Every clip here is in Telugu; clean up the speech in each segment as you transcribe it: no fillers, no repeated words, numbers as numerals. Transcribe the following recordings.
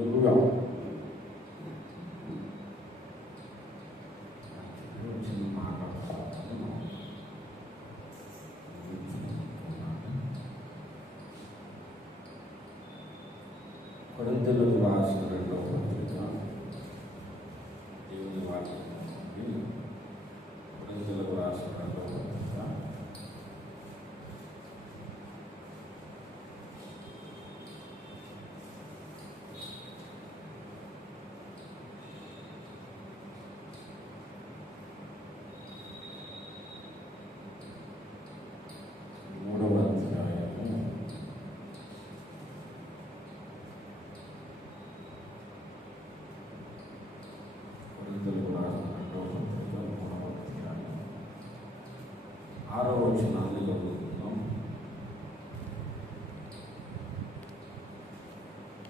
ముందుగా కొరింథీయులకు రాసిన రెండవ పత్రిక దేవుని వాక్యం కొరింథీయులకు రాసిన రెండవ పత్రిక 3వ అధ్యాయము 6వ వచనాన్ని చదువుతున్నాం.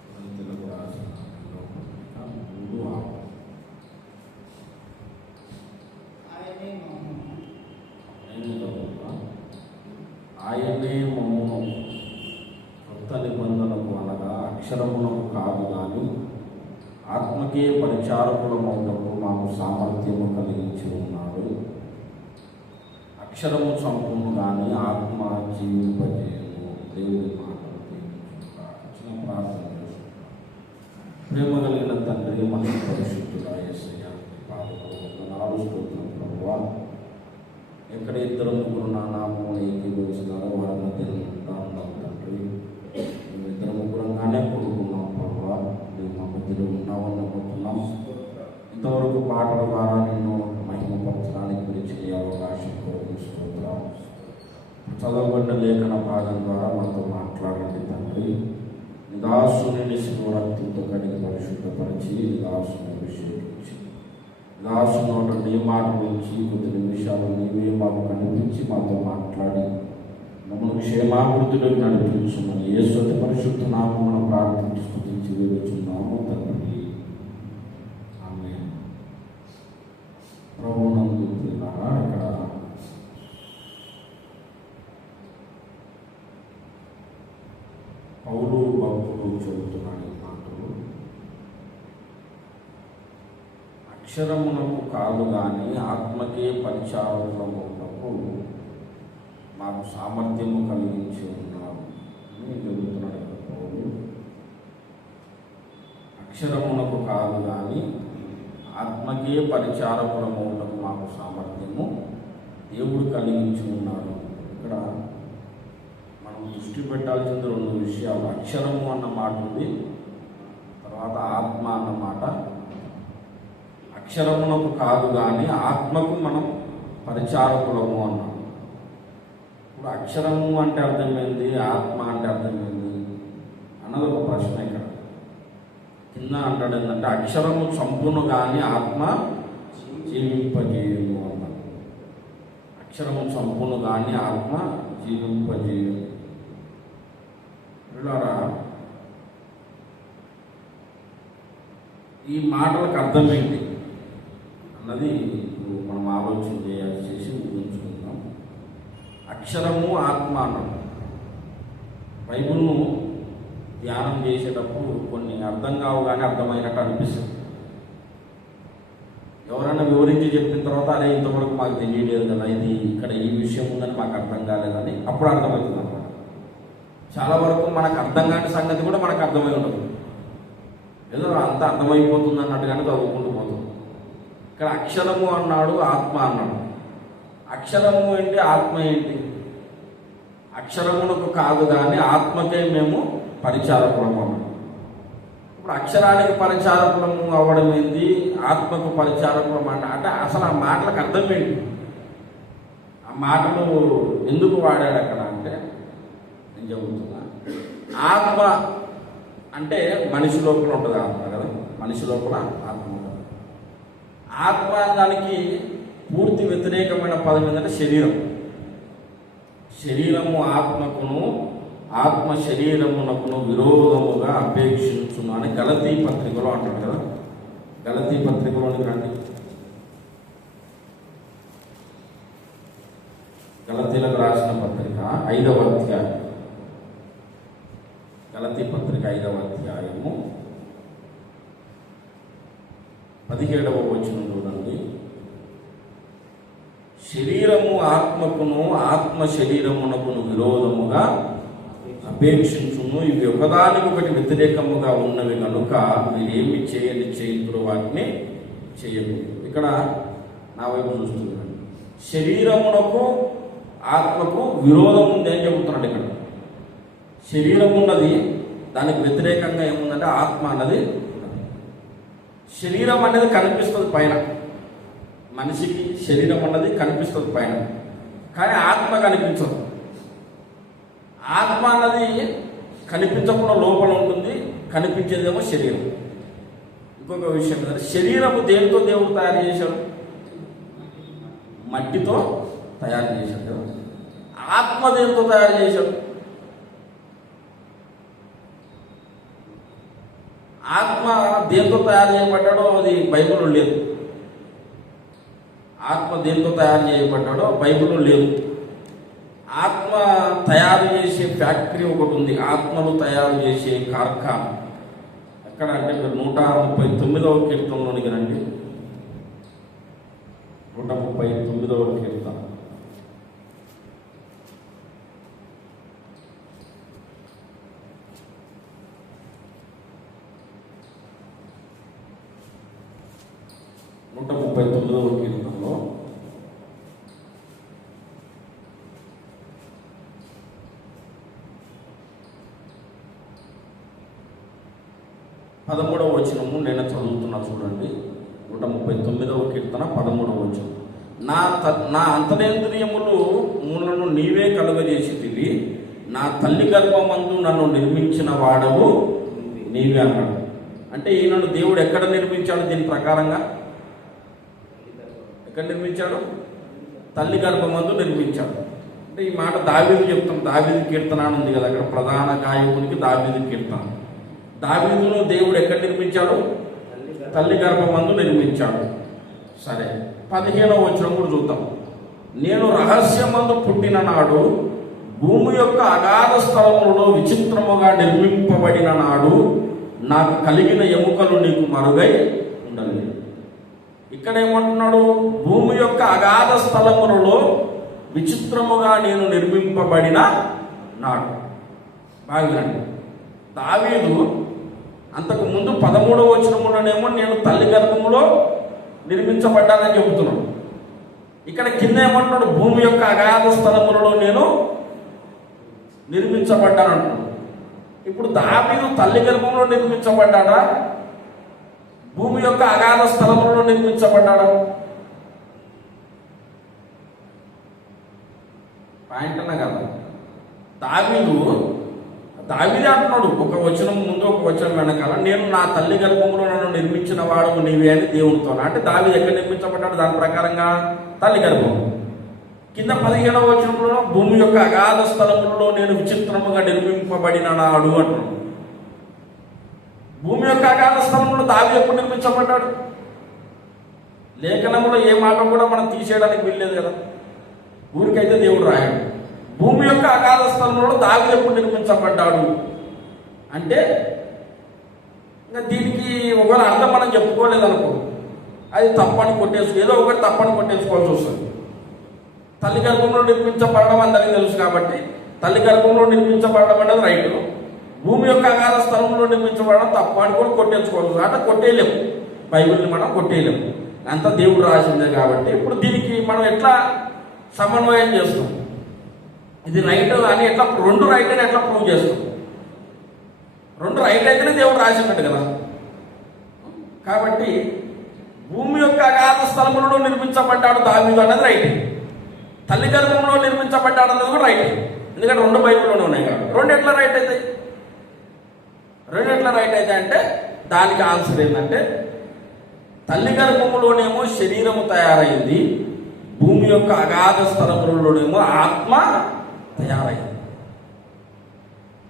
కొరింథీయులకు రాసిన రెండవ పత్రిక 3:6. ఆయనే మమ్మును కొత్త నిబంధనకు అనగా అక్షరమునకు కాదు కానీ ఆత్మకే పరిచారకులమవుటకు మాకు సామర్థ్యము కలిగించి ఉన్నాడు. అక్షరము చంపును కానీ ఆత్మ జీవింపజేయము. దేవుడి మాటలు చిన్న ప్రార్థన చేసుకుంటాం. ప్రేమ కలిగిన తండ్రి, మహా పరిశుద్ధుడా యేసయ్య, పాదనాలు స్తోత్రం ప్రభువా. ఎక్కడ ఇద్దరు ముగ్గురు నా నామమున ఏకీభవిస్తున్నారో వారి మధ్యలో ఉంటా ఉన్నాం తండ్రి. మేము ఇద్దరు ముగ్గురంగానే కొడుకున్నాం ప్రభువా. నువ్వు మా మధ్యలో ఉన్నావని నమ్ముతున్నాం. ఇంతవరకు పాటల ద్వారా నిన్ను మహిమపరచడానికి మీరు చేయ అవకాశం కొరకు స్తోత్రం. చదవబడిన లేఖన భాగం ద్వారా మనతో మాట్లాడండి తండ్రి. నిదాసుని శివ రక్తంతో కడిగి పరిశుద్ధపరిచి నిదాసుని అభిషేకించి దాసు నోట నీ మాట గురించి కొద్ది నిమిషాలు నీవే మాకు కనిపించి మాతో మాట్లాడి మమ్మల్ని క్షేమాభివృద్ధిలోకి నడిపించమని యేసు అతి పరిశుద్ధ నామమున ప్రార్థించి స్తుతించి వేడుచున్నాము తండ్రి. ఆమేన్. ప్రభువునందు ప్రియులారా, ఇక్కడ పౌలు భక్తుడు చెబుతున్నాడు ఈ మాటలు. అక్షరమునకు కాదు కానీ ఆత్మకే పరిచారకులమునకు మాకు సామర్థ్యము కలిగించి ఉన్నారు అని చెబుతున్నాడు ఇక్కడ పౌలు. అక్షరమునకు కాదు కానీ ఆత్మకే పరిచారకులమునకు మాకు సామర్థ్యము దేవుడు కలిగించి ఉన్నాడు. ఇక్కడ మనం దృష్టి పెట్టాల్సిన 2 విషయాలు. అక్షరము అన్న మాట ఉంది, తర్వాత ఆత్మ అన్న మాట. అక్షరమునకు కాదు కానీ ఆత్మకు మనం పరిచారకులము అన్నాం. ఇప్పుడు అక్షరము అంటే అర్థమైంది, ఆత్మ అంటే అర్థమైంది అన్నది ఒక ప్రశ్న. ఇక్కడ కింద అంటాడు ఏంటంటే అక్షరము చంపును కానీ ఆత్మ జీవింపజేయును అన్నాడు. అక్షరము చంపును కానీ ఆత్మ జీవింపజేయును. పిల్లరా, ఈ మాటలకు అర్థం ఏంటి అన్నది ఇప్పుడు మనం ఆలోచన చేసి ఊహించుకుందాం. అక్షరము ఆత్మ అన్నాడు. బైబిల్ను ధ్యానం చేసేటప్పుడు కొన్ని అర్థం కావు కానీ అర్థమైనట్టు అనిపిస్తుంది. ఎవరైనా వివరించి చెప్పిన తర్వాత అరే ఇంతవరకు మాకు తెలియలేదు కదా, ఇది ఇక్కడ ఈ విషయం ఉందని మాకు అర్థం కాలేదని అప్పుడు అర్థమవుతుంది అన్నమాట. చాలా వరకు మనకు అర్థం కాని సంగతి కూడా మనకు అర్థమై ఉండదు. ఏదో అంతా అర్థమైపోతుంది అన్నట్టుగానే చదువుకుంటూ పోతుంది. ఇక్కడ అక్షరము అన్నాడు, ఆత్మ అన్నాడు. అక్షరము ఏంటి, ఆత్మ ఏంటి? అక్షరమునకు కాదు కానీ ఆత్మకే మేము పరిచారకులము అన్నాడు. ఇప్పుడు అక్షరానికి పరిచారకులము అవ్వడం ఏంటి, ఆత్మకు పరిచారకులం అంటే అసలు ఆ మాటలకు అర్థం ఏంటి? ఆ మాటలు ఎందుకు వాడాడు అక్కడ అంటే నేను చెబుతున్నా. ఆత్మ అంటే మనిషి లోపల ఉంటుంది ఆత్మ కదా, మనిషి లోపల ఆత్మ ఉంటుంది. ఆత్మ దానికి పూర్తి వ్యతిరేకమైన పదం ఏంటంటే శరీరం. శరీరము ఆత్మకును, ఆత్మ శరీరమునకును విరోధముగా అపేక్షించును అని గలతీ పత్రికలో అంటాడు కదా. గలతీ పత్రికలోనికి రండి. గలతీలకు రాసిన పత్రిక 5వ అధ్యాయం. గలతీ పత్రిక 5వ అధ్యాయము 17వ వచనం చూడండి. శరీరము ఆత్మకును, ఆత్మ శరీరమునకును విరోధముగా అపేక్షించును, ఇవి ఒకదానికొకటి వ్యతిరేకముగా ఉన్నవి కనుక మీరేమి చేతురు వాటిని చేయదు. ఇక్కడ నా వైపు చూస్తున్నాను. శరీరమునకు ఆత్మకు విరోధం ఉంది అని చెబుతున్నాడు. ఇక్కడ శరీరం ఉన్నది, దానికి వ్యతిరేకంగా ఏముందంటే ఆత్మ అన్నది. శరీరం అనేది కనిపిస్తుంది పైన, మనిషికి శరీరం అన్నది కనిపిస్తుంది పైన, కానీ ఆత్మ కనిపించదు. ఆత్మ అన్నది కనిపించకుండా లోపల ఉంటుంది, కనిపించేదేమో శరీరం. ఇంకొక విషయం ఏంటంటే శరీరము దేనితో దేవుడు తయారు చేశాడు? మట్టితో తయారు చేశాడు కదా. ఆత్మ దేనితో తయారు చేశాడు? ఆత్మ దేంతో తయారు చేయబడ్డాడో అది బైబిల్లో లేదు. ఆత్మ దేంతో తయారు చేయబడ్డాడో బైబిల్లో లేదు. ఆత్మ తయారు చేసే ఫ్యాక్టరీ ఒకటి ఉంది, ఆత్మను తయారు చేసే కార్ఖానా. ఎక్కడ అంటే మీరు 139వ కీర్తనలోనికి రండి. 139వ కీర్తన. కీర్తనలో 13వ వచనము నేను చదువుతున్నా చూడండి. 139వ కీర్తన 13వ వచనం. నా అంతరేంద్రియములు మూలను నీవే కలుగజేసితివి, నా తల్లి గర్భమందు నన్ను నిర్మించిన వాడవు నీవే అన్నాడు. అంటే ఈయనను దేవుడు ఎక్కడ నిర్మించాడు? దీని ప్రకారంగా ఎక్కడ నిర్మించాడు? తల్లి గర్భమందు నిర్మించాడు. అంటే ఈ మాట దావీదు చెప్తాం. దావీదు కీర్తన అని ఉంది కదా, అక్కడ ప్రధాన గాయకునికి దావీదు కీర్తన. దావీదును దేవుడు ఎక్కడ నిర్మించాడు? తల్లి గర్భమందు నిర్మించాడు. సరే, 15వ వచనం కూడా చూద్దాం. నేను రహస్యమందు పుట్టిన నాడు, భూమి యొక్క అగాధ స్థలములలో విచిత్రముగా నిర్మింపబడిన నాడు, నాకు కలిగిన ఎముకలు నీకు మరుగై ఉండలేదు. ఇక్కడ ఏమంటున్నాడు? భూమి యొక్క అగాధ స్థలములలో విచిత్రముగా నేను నిర్మింపబడిన నాడు. బాగుందండి. దావీదు అంతకు ముందు 13వ వచనములోనేమో నేను తల్లి గర్భములో నిర్మించబడ్డానని చెబుతున్నాడు. ఇక్కడ కింద ఏమంటున్నాడు? భూమి యొక్క అగాధ స్థలములలో నేను నిర్మించబడ్డాను అంటున్నాడు. ఇప్పుడు దావీదు తల్లి గర్భంలో నిర్మించబడ్డాడా, భూమి యొక్క అగాధ స్థలములలో నిర్మించబడ్డాడా? పాయింట్ అన్న కదా. దావీదే అంటున్నాడు ఒక వచనం ముందు ఒక వచనం వెనకాల, నేను నా తల్లి గర్భంలో నన్ను నిర్మించిన వాడు నీవే అని దేవుడితో. అంటే దావీదు ఎక్కడ నిర్మించబడ్డాడు? దాని ప్రకారంగా తల్లి గర్భం. కింద 15వ వచనంలో భూమి యొక్క అగాధ స్థలములలో నేను విచిత్రముగా నిర్మింపబడిన నాడు అంటున్నాడు. భూమి యొక్క అగాధ స్థలంలో దావీదు ఎప్పుడు నిర్మించబడ్డాడు? లేఖనంలో ఏ మాట కూడా మనం తీసేయడానికి వీల్లేదు కదా, ఊరికైతే దేవుడు రాయాడు. భూమి యొక్క అగాధ స్థలంలో దావీదు ఎప్పుడు నిర్మించబడ్డాడు అంటే ఇంకా దీనికి ఒకవేళ అర్థం మనం చెప్పుకోలేదనుకో, అది తప్పని ఏదో ఒకటి తప్పని కొట్టేసుకోవాల్సి వస్తుంది. తల్లి గర్భంలో నిర్మించబడడం అందరికీ తెలుసు కాబట్టి తల్లి గర్భంలో నిర్మించబడడం అనేది రైటు, భూమి యొక్క అగాధ స్థలంలో నిర్మించబడడం తప్ప అని కూడా కొట్టేసుకోవాలి. అంటే కొట్టేయలేము, బైబిల్ని మనం కొట్టేయలేము, అంతా దేవుడు రాసిందే కాబట్టి. ఇప్పుడు దీనికి మనం ఎట్లా సమన్వయం చేస్తాం? ఇది రైట్ అని ఎట్లా, రెండు రైట్ అని ఎట్లా ప్రూవ్ చేస్తాం? రెండు రైట్ అయితేనే దేవుడు రాసినట్టు కదా. కాబట్టి భూమి యొక్క అగాధ స్థలములలో నిర్మించబడ్డాడు దావీదు అన్నది రైట్, తల్లి గర్భంలో నిర్మించబడ్డాడు అన్నది కూడా రైట్. ఎందుకంటే రెండు బైబిల్లోనే ఉన్నాయి కాబట్టి. రెండు ఎట్లా రైట్ అవుతాయి? అంటే దానికి ఆన్సర్ ఏంటంటే తల్లి గర్భములోనేమో శరీరము తయారైంది, భూమి యొక్క అగాధ స్థలములలోనేమో ఆత్మ తయారైంది.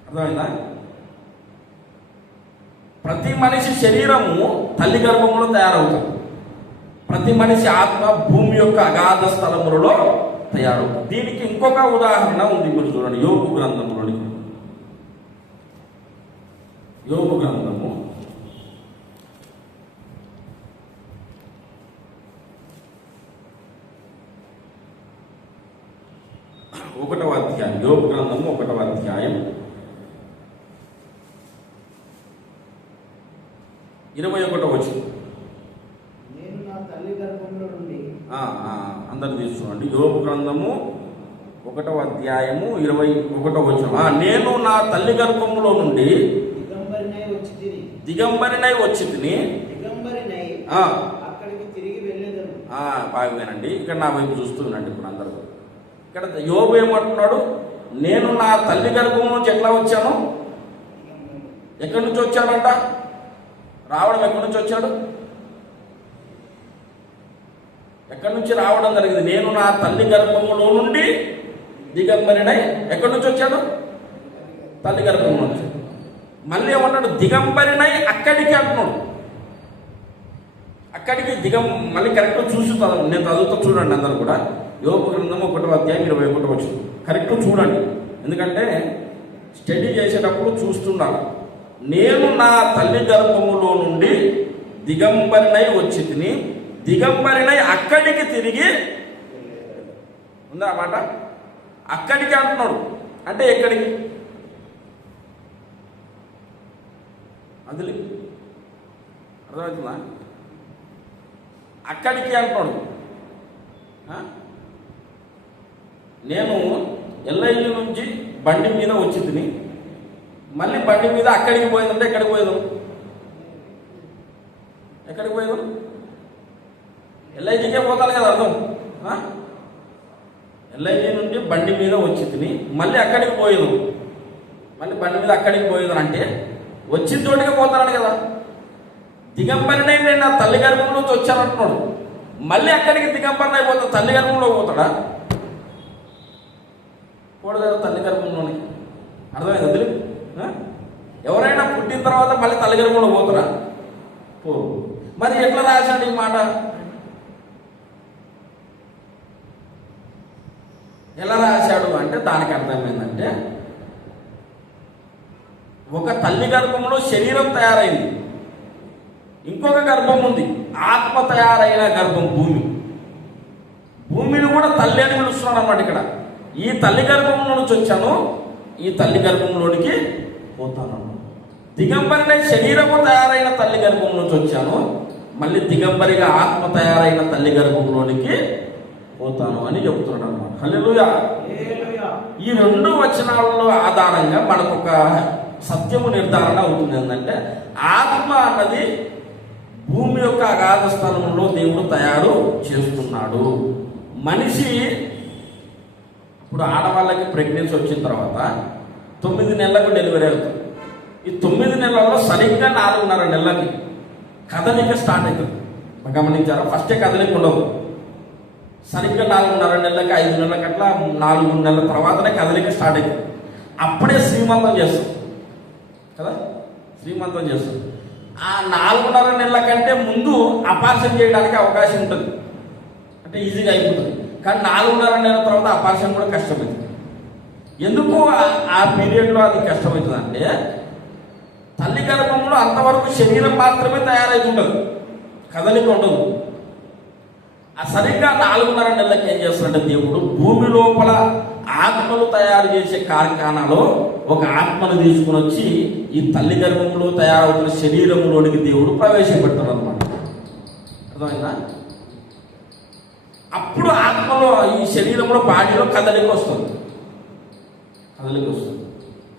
అర్థమైందా? ప్రతి మనిషి శరీరము తల్లి గర్భంలో తయారవుతుంది, ప్రతి మనిషి ఆత్మ భూమి యొక్క అగాధ స్థలములలో తయారవుతుంది. దీనికి ఇంకొక ఉదాహరణ ఉంది, మీరు చూడండి. యోబు గ్రంథంలోని, యోబు గ్రంథము అధ్యాయం, యోబు గ్రంథము 1వ అధ్యాయం 21వ వచనం. నేను నా తల్లి గర్భంలో నుండి అందరు తీసుకోండి. యోబు గ్రంథము 1వ అధ్యాయము 21వ వచనం. నేను నా తల్లి గర్భములో నుండి దిగంబరినై వచ్చి తిని అక్కడికి తిరిగి వెళ్ళేదను. బాగానండి. ఇక్కడ నా వైపు చూస్తున్నాండి. ఇప్పుడు అందరూ ఇక్కడ యోబు ఏమంటున్నాడు? నేను నా తల్లి గర్భం నుంచి ఎట్లా వచ్చాను? ఎక్కడి నుంచి వచ్చాడంట? రావడం ఎక్కడి నుంచి వచ్చాడు? ఎక్కడి నుంచి రావడం జరిగింది? నేను నా తల్లి గర్భములో నుండి దిగంబరినై ఎక్కడి నుంచి వచ్చాడు? తల్లి గర్భం నుంచి. మళ్ళీ ఏమన్నాడు? దిగంబరినై అక్కడికి అంటున్నాడు. అక్కడికి మళ్ళీ కరెక్ట్ చూసి నేను చదువుతూ చూడండి అందరూ కూడా. యోబు గ్రంథం 1వ అధ్యాయం 21వ వచనం కరెక్ట్ చూడండి. ఎందుకంటే స్టడీ చేసేటప్పుడు చూస్తున్నాను. నేను నా తల్లి గర్భములో నుండి దిగంబరినై వచ్చి తిని దిగంబరినై అక్కడికి తిరిగి ఉందా అన్నమాట. అక్కడికి అంటున్నాడు అంటే ఎక్కడికి? అది అర్థమవుతుందా? అక్కడికి అంటున్నాడు. నేను ఎల్ఐజీ నుంచి బండి మీద వచ్చి తిని మళ్ళీ బండి మీద అక్కడికి పోయిందంటే ఎక్కడికి పోయేదు? ఎక్కడికి పోయేదు? ఎల్ఐజీకే పోతాను కదా అర్థం. ఎల్ఐజీ నుండి బండి మీద వచ్చి తిని మళ్ళీ అక్కడికి పోయేదు. మళ్ళీ బండి మీద అక్కడికి పోయేదు అంటే వచ్చిన చోటికి పోతాను కదా. దిగంబరినై నేను నా తల్లి గర్భంలో నుంచి వచ్చానంటున్నాడు. మళ్ళీ అక్కడికి దిగంబరినై పోతా తల్లి గర్భంలో పోతాడా? పోడు కదా తల్లి గర్భంలోని. అర్థమైంది వదిలి? ఎవరైనా పుట్టిన తర్వాత మళ్ళీ తల్లి గర్భంలో పోతారా? పో. మరి ఎట్లా రాశాడు ఈ మాట? ఎలా రాశాడు అంటే దానికి అర్థమైందంటే ఒక తల్లి గర్భంలో శరీరం తయారైంది, ఇంకొక గర్భం ఉంది, ఆత్మ తయారైన గర్భం భూమిని కూడా తల్లి అని పిలుస్తున్నాడు అన్నమాట. ఇక్కడ ఈ తల్లి గర్భంలో నుంచి వచ్చాను, ఈ తల్లి గర్భంలోనికి పోతాను. దిగంబరిగా శరీరము తయారైన తల్లి గర్భం నుంచి వచ్చాను, మళ్ళీ దిగంబరిగా ఆత్మ తయారైన తల్లి గర్భంలోనికి పోతాను అని చెప్తున్నాడు అన్నమాట. హల్లెలూయా. ఈ 2 వచనాలలో ఆధారంగా మనకు ఒక సత్యము నిర్ధారణ అవుతుంది. ఏంటంటే ఆత్మ అన్నది భూమి యొక్క అగాధ స్థలంలో దేవుడు తయారు చేస్తున్నాడు. మనిషి ఇప్పుడు ఆడవాళ్ళకి ప్రెగ్నెన్సీ వచ్చిన తర్వాత 9 నెలలకు డెలివరీ అవుతుంది. ఈ 9 నెలల్లో సరిగ్గా 4.5 నెలలకి కదలిక స్టార్ట్ అవుతుంది. గమనించారా? ఫస్టే కదలిక ఉండదు. సరిగ్గా 4.5 నెలలకి 5 నెలలకి అట్లా 4 నెలల తర్వాతనే కదలిక స్టార్ట్ అవుతుంది. అప్పుడే శ్రీమంతం చేస్తుంది కదా. శ్రీమంతం చేస్తుంది. ఆ 4.5 నెలల కంటే ముందు అపార్షన్ చేయడానికి అవకాశం ఉంటుంది, అంటే ఈజీగా అయిపోతుంది. కానీ 4.5 నెలల తర్వాత అపార్షన్ కూడా కష్టమవుతుంది. ఎందుకు ఆ పీరియడ్లో అది కష్టమవుతుంది అంటే తల్లి గర్భంలో అంతవరకు శరీరం మాత్రమే తయారైతుండదు, కదలిక ఉండదు. ఆ సరిగ్గా 4.5 నెలలకి ఏం చేస్తాడంటే దేవుడు భూమి లోపల ఆత్మలు తయారు చేసే కార్ఖానాలో ఒక ఆత్మను తీసుకుని వచ్చి ఈ తల్లి గర్భంలో తయారవుతున్న శరీరంలోనికి దేవుడు ప్రవేశపెడతాడు అన్నమాట. అర్థమైందా? అప్పుడు ఆత్మలో ఈ శరీరంలో బాడీలో కదలిక వస్తుంది.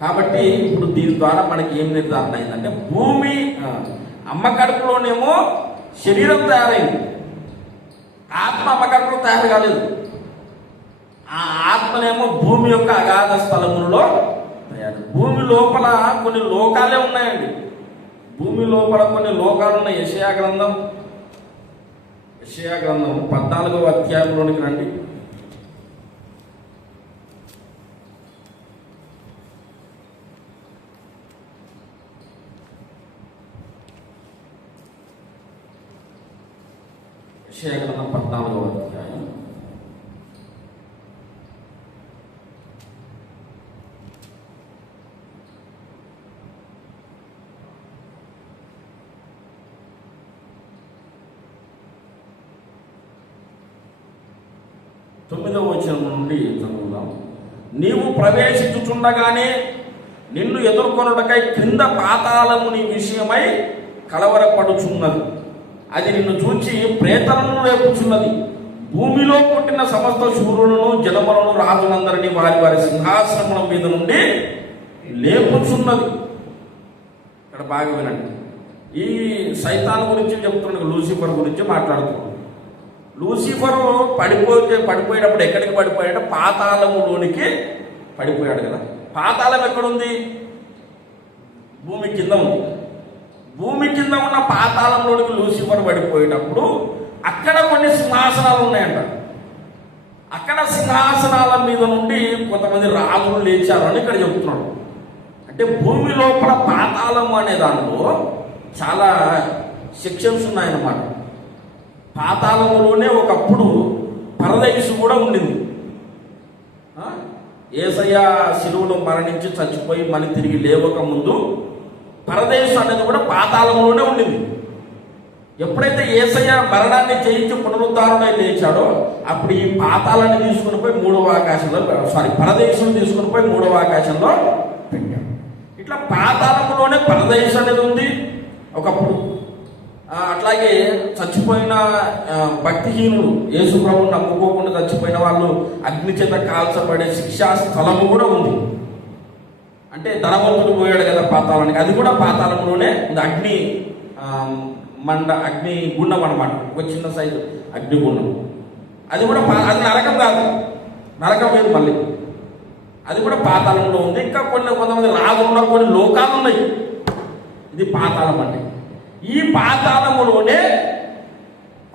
కాబట్టి ఇప్పుడు దీని ద్వారా మనకి ఏం నిర్ధారణ అయిందంటే భూమి అమ్మ కడుపులోనేమో శరీరం తయారైంది, ఆత్మ అమ్మ కడుపులో తయారు కాలేదు. ఆ ఆత్మనేమో భూమి యొక్క అగాధ స్థలములలో తయారు. భూమి లోపల కొన్ని లోకాలే ఉన్నాయండి. భూమి లోపల కొన్ని లోకాలు ఉన్నాయి. యెషయా గ్రంథం 14వ అధ్యాయంలోనికి రండి. యెషయా గ్రంథం 14వ అధ్యాయం 9వ వచనం నుండి చదువుదాం. నీవు ప్రవేశించుచుండగానే నిన్ను ఎదుర్కొనుటకై క్రింద పాతాళము నీ విషయమై కలవరపడుచున్నది. అది నిన్ను చూచి ప్రేతలను రేపుచున్నది. భూమిలో పుట్టిన సమస్త శూరులను జనములను రాజులందరినీ వారి వారి సింహాసనముల మీద నుండి లేపుచున్నది. ఇక్కడ బాగా వినండి. ఈ సైతాన్ గురించి చెప్తున్నాడు, లూసిఫర్ గురించి మాట్లాడుతున్నాడు. లూసిఫరు పడిపోయేటప్పుడు ఎక్కడికి పడిపోయాడు? పాతాళములోనికి పడిపోయాడు కదా. పాతాళం ఎక్కడుంది? భూమి కింద ఉంది. భూమి కింద ఉన్న పాతాళంలోనికి లూసిఫర్ పడిపోయేటప్పుడు అక్కడ కొన్ని సింహాసనాలు ఉన్నాయంట. అక్కడ సింహాసనాల మీద నుండి కొంతమంది రాజులు లేచారు అని ఇక్కడ చెప్తున్నాడు. అంటే భూమి లోపల పాతాళము అనే దాంట్లో చాలా సెక్షన్స్ ఉన్నాయన్నమాట. పాతాళములోనే ఒకప్పుడు పరదైసు కూడా ఉండింది. యేసయ్య శిలువలో మరణించి చచ్చిపోయి మళ్ళీ తిరిగి లేవక ముందు పరదేశం అనేది కూడా పాతాళంలోనే ఉండింది. ఎప్పుడైతే యేసయ్య మరణాన్ని జయించి పునరుద్ధారణై లేచాడో అప్పుడు ఈ పాతాళాన్ని తీసుకుని పోయి పరదేశం తీసుకుని పోయి మూడవ ఆకాశంలో పెట్టాడు. ఇట్లా పాతాళంలోనే పరదేశం అనేది ఉంది ఒకప్పుడు. అట్లాగే చచ్చిపోయిన భక్తిహీనులు, యేసు ప్రభువుని నమ్ముకోకుండా చచ్చిపోయిన వాళ్ళు అగ్ని చేత కాల్చబడే శిక్షా స్థలము కూడా ఉంది. అంటే ధనవంతుడు పోయాడు కదా పాతాళానికి, అది కూడా పాతాళంలోనే ఉంది. అగ్ని గుండం అన్నమాట, ఒక చిన్న సైజు అగ్నిగుండం. అది కూడా అది నరకం కాదు, నరకం లేదు మళ్ళీ, అది కూడా పాతాళంలో ఉంది. ఇంకా కొంతమంది రాజులు ఉన్న కొన్ని లోకాలు ఉన్నాయి. ఇది పాతాళం అంటే. ఈ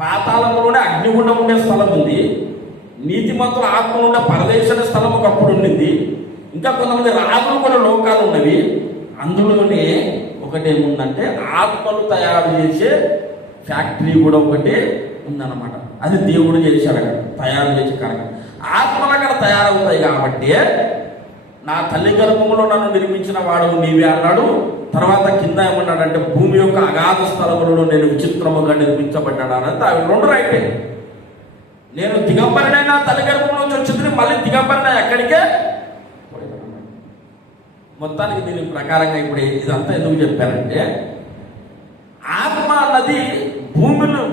పాతాళములోనే అగ్నిగుండం ఉండే స్థలం ఉంది. నీతిమంతుల ఆత్మలు ఉండే పరదేశ స్థలం ఒకప్పుడు ఉండింది. ఇంకా కొంతమంది రాజులు కొన్ని లోకాలు ఉన్నవి. అందులోనే ఒకటి ఏముందంటే ఆత్మలు తయారు చేసే ఫ్యాక్టరీ కూడా ఒకటి ఉందన్నమాట. అది దేవుడు చేశాడు అక్కడ, తయారు చేసే కార్యక్రమం. ఆత్మలు అక్కడ తయారవుతాయి కాబట్టి నా తల్లి గర్భంలో నన్ను నిర్మించిన వాడు నీవే అన్నాడు. తర్వాత కింద ఏమన్నాడంటే భూమి యొక్క అగాధ స్థలములలో నేను విచిత్రముగా నిర్మించబడ్డాడు అన్నది అవి రెండు రైటే. నేను దిగంబరినైనా తల్లి గర్భం నుంచి వచ్చింది, మళ్ళీ దిగంబరిన ఎక్కడికే. మొత్తానికి దీని ప్రకారంగా ఇప్పుడు ఇదంతా ఎందుకు చెప్పారంటే ఆత్మ అన్నది భూమిలో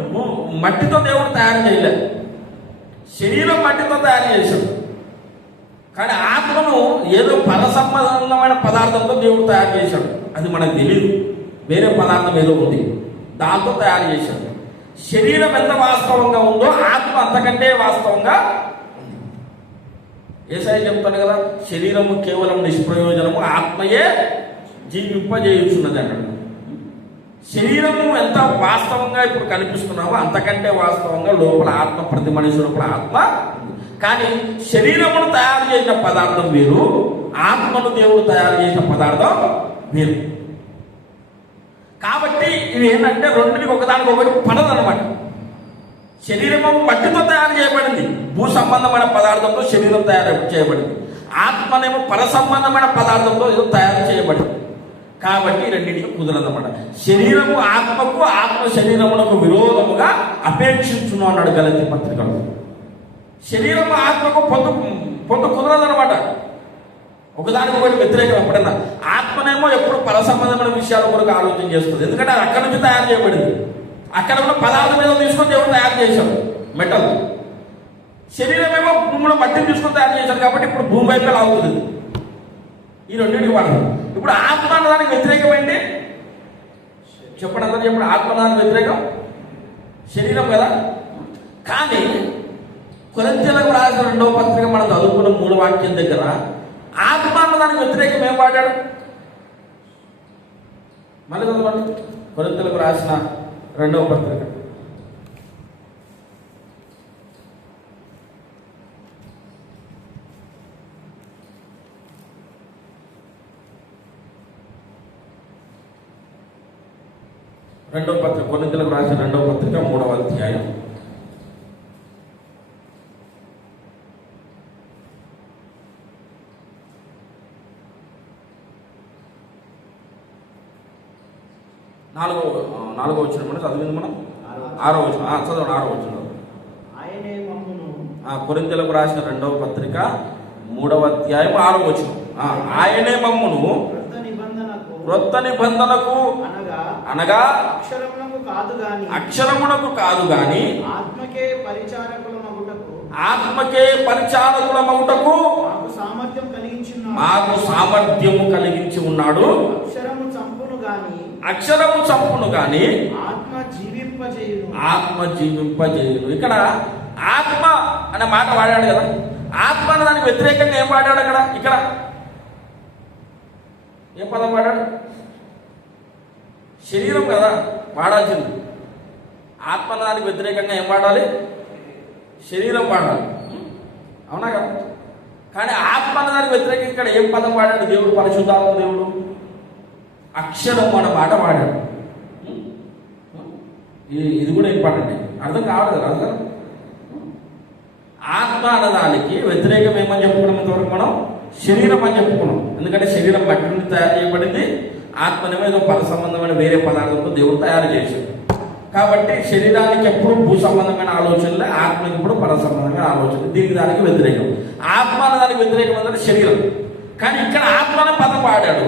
మట్టితో దేవుడు తయారు చేయలేదు, శరీరం మట్టితో తయారు చేశాడు. కానీ ఆత్మను ఏదో పరసంబంధమైన పదార్థంతో దేవుడు తయారు చేశాడు. అది మనకు తెలియదు, వేరే పదార్థం ఏదో ఉంది దాంతో తయారు చేశాడు. శరీరం ఎంత వాస్తవంగా ఉందో ఆత్మ అంతకంటే వాస్తవంగా ఉంది. యేసయ్య చెప్తాడు కదా, శరీరము కేవలం నిష్ప్రయోజనము, ఆత్మయే జీవింపజేయుచున్నది అన్నాడు. శరీరము ఎంత వాస్తవంగా ఇప్పుడు కనిపిస్తున్నామో అంతకంటే వాస్తవంగా లోపల ఆత్మ, ప్రతి మనిషి లోపల ఆత్మ. కానీ శరీరమును తయారు చేసిన పదార్థం వేరు, ఆత్మను దేవుడు తయారు చేసిన పదార్థం వేరు. కాబట్టి ఇవి ఏంటంటే రెండుకి ఒకదానికి ఒకటి పడదనమాట. శరీరము మట్టితో తయారు చేయబడింది, భూ సంబంధమైన పదార్థంతో శరీరం తయారు చేయబడింది. ఆత్మనేమో పర సంబంధమైన పదార్థంతో ఏదో తయారు చేయబడింది. కాబట్టి రెండింటికి కుదరదన్నమాట. శరీరము ఆత్మకు, ఆత్మ శరీరములకు విరోధముగా అపేక్షించును అన్నాడు గలతీ పత్రికలో. శరీరము ఆత్మకు పొందు కుదరదనమాట, ఒకదానికి ఒకటి వ్యతిరేకం. ఎప్పుడైనా ఆత్మనేమో ఎప్పుడు పర సంబంధమైన విషయాల కొరకు ఆలోచన చేస్తుంది, ఎందుకంటే అది అక్కడి నుంచి తయారు చేయబడింది. అక్కడ ఉన్న పదార్థం ఏదో తీసుకొని దేవుడు తయారు చేశాడు, మెటల్. శరీరం ఏమో భూమిలో మట్టిని తీసుకొని తయారు చేశాడు కాబట్టి ఇప్పుడు భూమి వైపు లాగుతుంది. ఈ రెండింటికి పడదు. ఇప్పుడు ఆత్మ అన్నదానికి వ్యతిరేకమైంది చెప్పండి, అందరూ చెప్పండి. ఆత్మ అన్నదానికి వ్యతిరేకం శరీరం కదా. కానీ కొరింథీయులకు రాసిన 2వ పత్రిక మనం చదువుకున్న 3వ వాక్యం దగ్గర ఆత్మ అన్నదానికి వ్యతిరేకం ఏం వాడాడు? మళ్ళీ చదవండి. కొరింథీయులకు రాసిన 2వ పత్రిక 2వ పత్రిక, కొరింథీయులకు రాసిన 2వ పత్రిక 3వ అధ్యాయం 4వ వచనం మనం చదివింది. మనం 6వ వచనం చదవండి. 6వ వచనం. ఆయనే మమ్మును, కొరింథీయులకు రాసిన 2వ పత్రిక 3వ అధ్యాయం 6వ వచనం. ఆయనే మమ్మును క్రొత్త నిబంధనకు అనగా అక్షరమునకు కాదు గాని ఆత్మకే పరిచారకుల మగుటకు మాకు సామర్థ్యము కలిగించి ఉన్నాడు. అక్షరము చంపును గాని ఆత్మ జీవింపజేయును. ఇక్కడ ఆత్మ అనే మాట వాడాడు కదా. ఆత్మ అనే దానికి వ్యతిరేకంగా ఏం వాడాడు అక్కడ? ఇక్కడ ఏ పదం వాడాడు? శరీరం కదా వాడాల్సింది. ఆత్మ అనే దానికి వ్యతిరేకంగా ఏం వాడాలి? శరీరం వాడాలి. అవునా కదా? కానీ ఆత్మ అనే దానికి వ్యతిరేకంగా ఇక్కడ ఏం పదం వాడాడు దేవుడు? పరిశుద్ధాత్మ దేవుడు అక్షరం అన్న మాట వాడాడు. ఇది కూడా ఇంపార్టెంట్. అర్థం కావడం కదా. అర్థం ఆత్మ అన్నదానికి వ్యతిరేకం ఏమని చెప్పుకున్నాం ఇంతవరకు? మనం శరీరం అని చెప్పుకున్నాం. ఎందుకంటే శరీరం మట్టి నుండి తయారు చేయబడింది. ఆత్మనేమో ఏదో పద సంబంధమైన వేరే పదార్థంతో దేవుడు తయారు చేశాడు. కాబట్టి శరీరానికి ఎప్పుడు భూ సంబంధమైన ఆలోచనలే, ఆత్మకి ఇప్పుడు పర సంబంధమైన ఆలోచన. దీనికి దానికి వ్యతిరేకం. ఆత్మ అన్నదానికి వ్యతిరేకం అంటే శరీరం. కానీ ఇక్కడ ఆత్మ అనే పదం వాడాడు.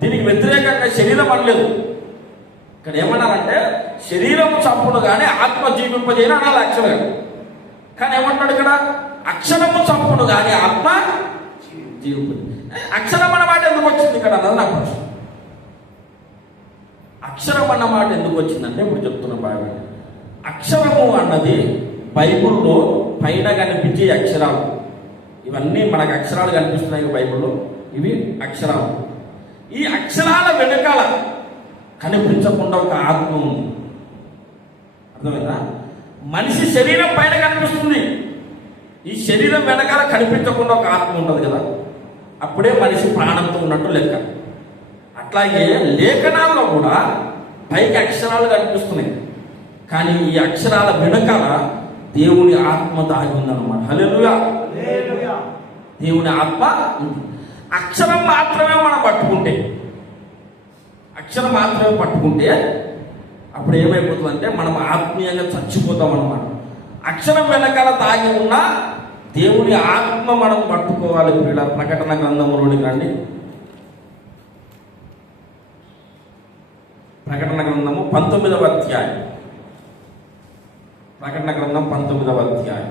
దీనికి వ్యతిరేకంగా శరీరం అనలేదు. ఇక్కడ ఏమన్నారంటే శరీరం చంపును కానీ ఆత్మ జీవింపజేయని అనాలి అక్షరం. కానీ ఏమంటాడు ఇక్కడ? అక్షరము చంపును కానీ ఆత్మ జీవింప. అక్షరం అన్నమాట ఎందుకు వచ్చింది ఇక్కడ అన్నది నా ప్రశ్న. అక్షరం అన్నమాట ఎందుకు వచ్చిందంటే ఇప్పుడు చెప్తున్న బైబిల్. అక్షరము అన్నది బైబిల్లో పైన కనిపించే అక్షరాలు. ఇవన్నీ మనకు అక్షరాలు కనిపిస్తున్నాయి బైబిల్లో. ఇవి అక్షరాలు. ఈ అక్షరాల వెనకాల కనిపించకుండా ఒక ఆత్మ ఉంది. అర్థమైందా? మనిషి శరీరం పైన కనిపిస్తుంది. ఈ శరీరం వెనకాల కనిపించకుండా ఒక ఆత్మ ఉంటుంది కదా. అప్పుడే మనిషి ప్రాణంతో ఉన్నట్టు లెక్క. అట్లాగే లేఖనాల్లో కూడా పైకి అక్షరాలు కనిపిస్తున్నాయి. కానీ ఈ అక్షరాల వెనకాల దేవుని ఆత్మ దాగి ఉందన్నమాట. హల్లెలూయా. దేవుని ఆత్మ ఉంది. అక్షరం మాత్రమే మనం పట్టుకుంటే, అక్షరం మాత్రమే పట్టుకుంటే అప్పుడు ఏమైపోతుందంటే మనం ఆత్మీయంగా చచ్చిపోతాం అన్నమాట. అక్షరం వెనకాల దాగి ఉన్న దేవుని ఆత్మ మనం పట్టుకోవాలి. ప్రియుల ప్రకటన గ్రంథంలోని రండి. ప్రకటన గ్రంథము 19వ అధ్యాయం. ప్రకటన గ్రంథం 19వ అధ్యాయం.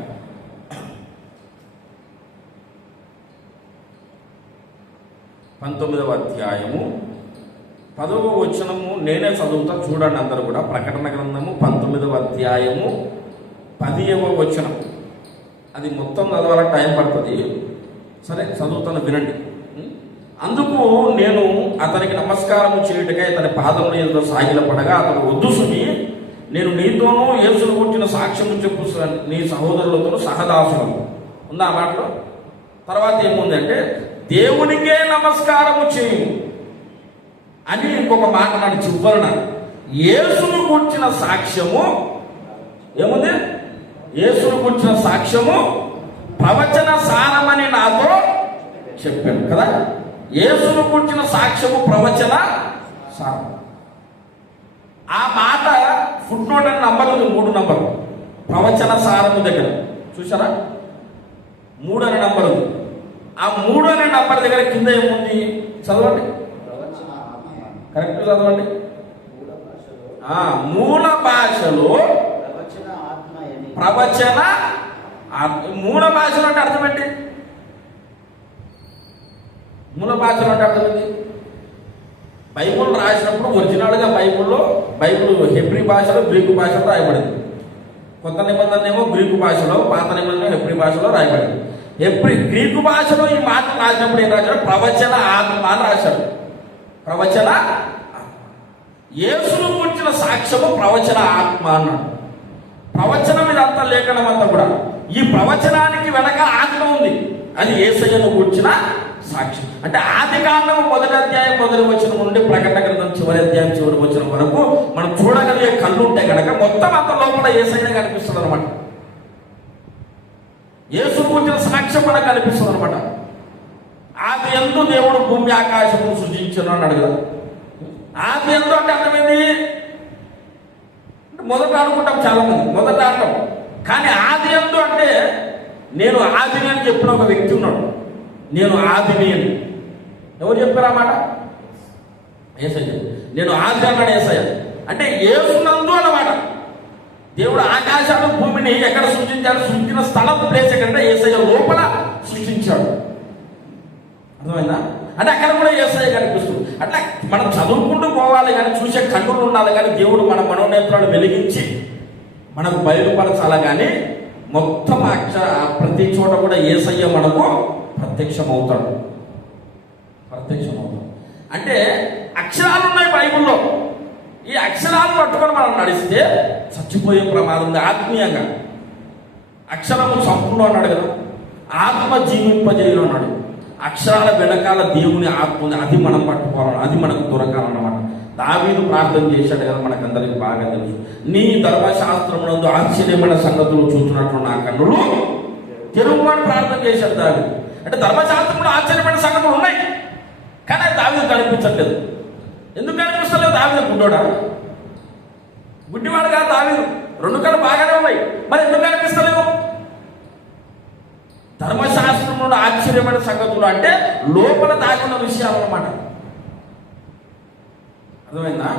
19వ అధ్యాయము 10వ వచనము నేనే చదువుతా, చూడండి అందరూ కూడా. ప్రకటన గ్రంథము 19వ అధ్యాయము 10వ వచనం. అది మొత్తం చదవాలని టైం పడుతుంది. సరే చదువుతాను, వినండి. అందుకు నేను అతనికి నమస్కారము చేయుటకై అతని పాదముల యందు సాగిలపడగా అతను వద్దు సుమి, నేను నీతోనూ యేసును గురించిన సాక్ష్యము చెప్పు నీ సహోదరులతో సహదాసులను. ఉందా ఆ మాటలో? తర్వాత ఏముందంటే దేవునికే నమస్కారము చేయు అని ఇంకొక మాట నాడు చివరన యేసును గురించిన సాక్ష్యము ఏముంది? యేసును గురించిన సాక్ష్యము ప్రవచన సారమని నాతో చెప్పాను కదా. యేసును గురించిన సాక్ష్యము ప్రవచన సారం. ఆ మాట ఫుట్ నోట్ అని నంబర్ ఉంది, 3 నంబర్. ప్రవచన సారము దగ్గర చూసారా? 3 అనే నంబర్ ఉంది. ఆ 3 అనే నంబర్ దగ్గర కింద ఏముంది? చదవండి, కరెక్ట్ చదవండి. మూల భాషలో ప్రవచన. మూల భాషలో అంటే అర్థం ఏంటి? మూల భాషలో అంటే అర్థం ఏంటి? బైబుల్ రాసినప్పుడు ఒరిజినల్గా బైబుల్ హెబ్రీ భాషలో, గ్రీకు భాషలో రాయబడింది. కొత్త నిబంధన ఏమో గ్రీకు భాషలో, పాత నిబంధన హెబ్రీ భాషలో రాయబడింది. గ్రీకు భాషలో ఈ మాట రాసినప్పుడు ఏం రాశాడు? ప్రవచన ఆత్మ అని రాశాడు. ప్రవచన యేసును గురించిన సాక్ష్యము ప్రవచన ఆత్మ అన్నాడు. ప్రవచనం ఇదంతా లేఖనం అంతా కూడా. ఈ ప్రవచనానికి వెనక ఆత్మ ఉంది. అది యేసయ్యను గురించిన సాక్ష్యం. అంటే ఆది కాండము 1వ అధ్యాయం 1వ వచనం నుండి ప్రకటన గ్రంథం 2వ అధ్యాయం 2వ వచనం వరకు మనం చూడగలిగే కళ్ళు ఉంటే కనుక మొత్తం అంత లోపల యేసయ్య కనిపిస్తుంది అనమాట. యేసు గురించిన సాక్ష్యం మనకు కనిపిస్తుంది అనమాట. ఆది యందు దేవుడు భూమి ఆకాశము సృజించను అన్నాడు కదా. ఆది యందు అంటే అర్థమైంది? మొదట అనుకుంటాం చాలా మంది, మొదట అంటాం. కానీ ఆది యందు అంటే నేను ఆది అని చెప్పిన ఒక వ్యక్తి ఉన్నాడు. నేను ఆదిని అని. ఎవరు చెప్పారు ఆ మాట? యేసయ్య. నేను ఆది అన్నాడు యేసయ్య. అంటే యేసునందు అన్నమాట. దేవుడు ఆకాశాలు భూమిని ఎక్కడ సృష్టించాడు? సృష్టించిన స్థలం ప్లేస్ ఎక్కడంటే యేసయ్య లోపల సృష్టించాడు. అర్థమైందా? అంటే అక్కడ కూడా యేసయ్య కనిపిస్తుంది. అట్లా మనం చదువుకుంటూ పోవాలి కానీ, చూసే కన్నులు ఉండాలి కానీ, దేవుడు మన మనోనేత్రాలు వెలిగించి మనకు బయలుపరచాలి కానీ, మొత్తం ప్రతి చోట కూడా యేసయ్య మనకు ప్రత్యక్షమవుతాడు. అంటే అక్షరాలు ఉన్నాయి బైబిల్లో. ఈ అక్షరాలు పట్టుకొని మనం నడిస్తే చచ్చిపోయే ప్రమాదం ఉంది. ఆత్మీయంగా అక్షరము సంపూర్ణ అన్నాడు కదా, ఆత్మ జీవింపజేయను అన్నాడు. అక్షరాల వెనకాల దేవుని ఆత్మ ఉంది. అది మనం పట్టుకోవాలి, అది మనకు దొరకాలన్నమాట. దావీదు ప్రార్థన చేశాడు కదా, మనకందరికి బాగా తెలుసు. నీ ధర్మశాస్త్రమునందు ఆశ్చర్యమైన సంగతులు చూస్తున్నట్లు నా కన్నులు తెరువమని ప్రార్థన చేశాడు దావీదు. అంటే ధర్మశాస్త్రంలో ఆశ్చర్యమైన సంగతులు ఉన్నాయి కానీ దావీదు కనిపించట్లేదు. ఎందుకు కనిపిస్తలేదు? దావీదు గుడ్డోడా? గుడ్డివాడు కాదు దావీదు. రెండు కళ్ళు బాగానే ఉన్నాయి, మరి ఎందుకు కనిపిస్తలేవు? ధర్మశాస్త్రంలో ఆశ్చర్యమైన సంగతులు అంటే లోపల దాగున్న విషయాలు అన్నమాట. అర్థమైందా?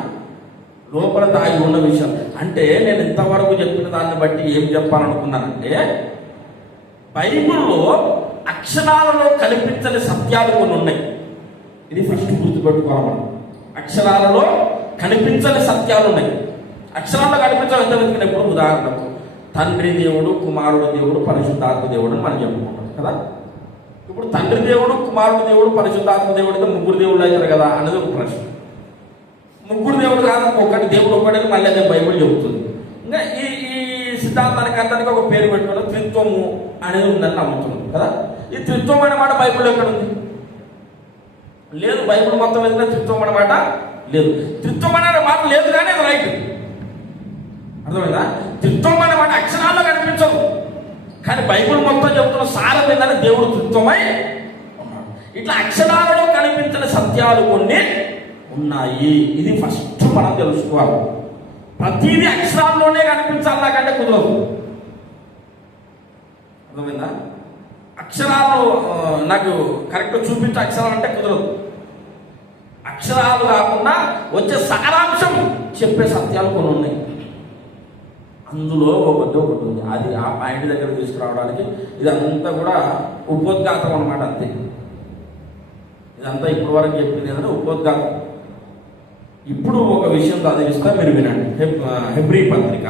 లోపల దాగి ఉన్న విషయం అంటే నేను ఇంతవరకు చెప్పిన దాన్ని బట్టి ఏం చెప్పాలనుకున్నానంటే, బైబిల్లో అక్షరాలలో కల్పించని సత్యాలు కొన్ని ఉన్నాయి. ఇది ఫస్ట్ గుర్తుపెట్టుకోవాలి మనం. అక్షరాలలో కనిపించని సత్యాలు ఉన్నాయి. అక్షరాల్లో కనిపించడం ఎంత వెతికినప్పుడు, ఉదాహరణకు తండ్రి దేవుడు, కుమారుడు దేవుడు, పరిశుద్ధాత్మ దేవుడు అని మనం చెప్పుకుంటాం కదా. ఇప్పుడు తండ్రి దేవుడు, కుమారుడు దేవుడు, పరిశుద్ధాత్మ దేవుడితో ముగ్గురు దేవుళ్ళు అవుతారు కదా అనేది ఒక ప్రశ్న. ముగ్గురు దేవుడు కాదు, ఒకటి దేవుడు ఒకటి మళ్ళీ అదే బైబిల్ చెబుతుంది. ఇంకా ఈ సిద్ధాంతానికి అందరికీ ఒక పేరు పెట్టుకుని త్రిత్వము అనేది ఉందని నమ్ముతున్నాం కదా. ఈ త్రిత్వం అనే మాట బైబిల్ ఎక్కడ ఉంది? లేదు. బైబిల్ మొత్తం ఏదైనా త్రిత్వం అన్నమాట లేదు. త్రిత్వం అనే మాట లేదు కానీ అది రైట్. అర్థమైందా? త్రిత్వం అనే మాట అక్షరాల్లో కనిపించదు కానీ బైబిల్ మొత్తం చెబుతున్న సారం ఏంటంటే దేవుడు త్రిత్వమై ఉన్నాడు. ఇట్లా అక్షరాలలో కనిపించిన సత్యాలు కొన్ని ఉన్నాయి. ఇది ఫస్ట్ మనం తెలుసుకోవాలి. ప్రతిదీ అక్షరాల్లోనే కనిపించాలి నాకంటే కుదరదు. అర్థమైందా? అక్షరాలు నాకు కరెక్ట్ చూపించే అక్షరాలు అంటే కుదరదు. అక్షరాలు కాకుండా వచ్చే సారాంశం చెప్పే సత్యాలు కొన్ని ఉన్నాయి. అందులో ఒకటి ఉంది. అది ఆ పాయింట్ దగ్గర తీసుకురావడానికి ఇదంతా కూడా ఉపోద్ఘాతం అన్నమాట. అంతే. ఇదంతా ఇప్పటి వరకు చెప్పింది ఏదంటే ఉపోద్ఘాతం. ఇప్పుడు ఒక విషయం చదివిస్తా, మీరు వినండి. హెబ్రీ పత్రిక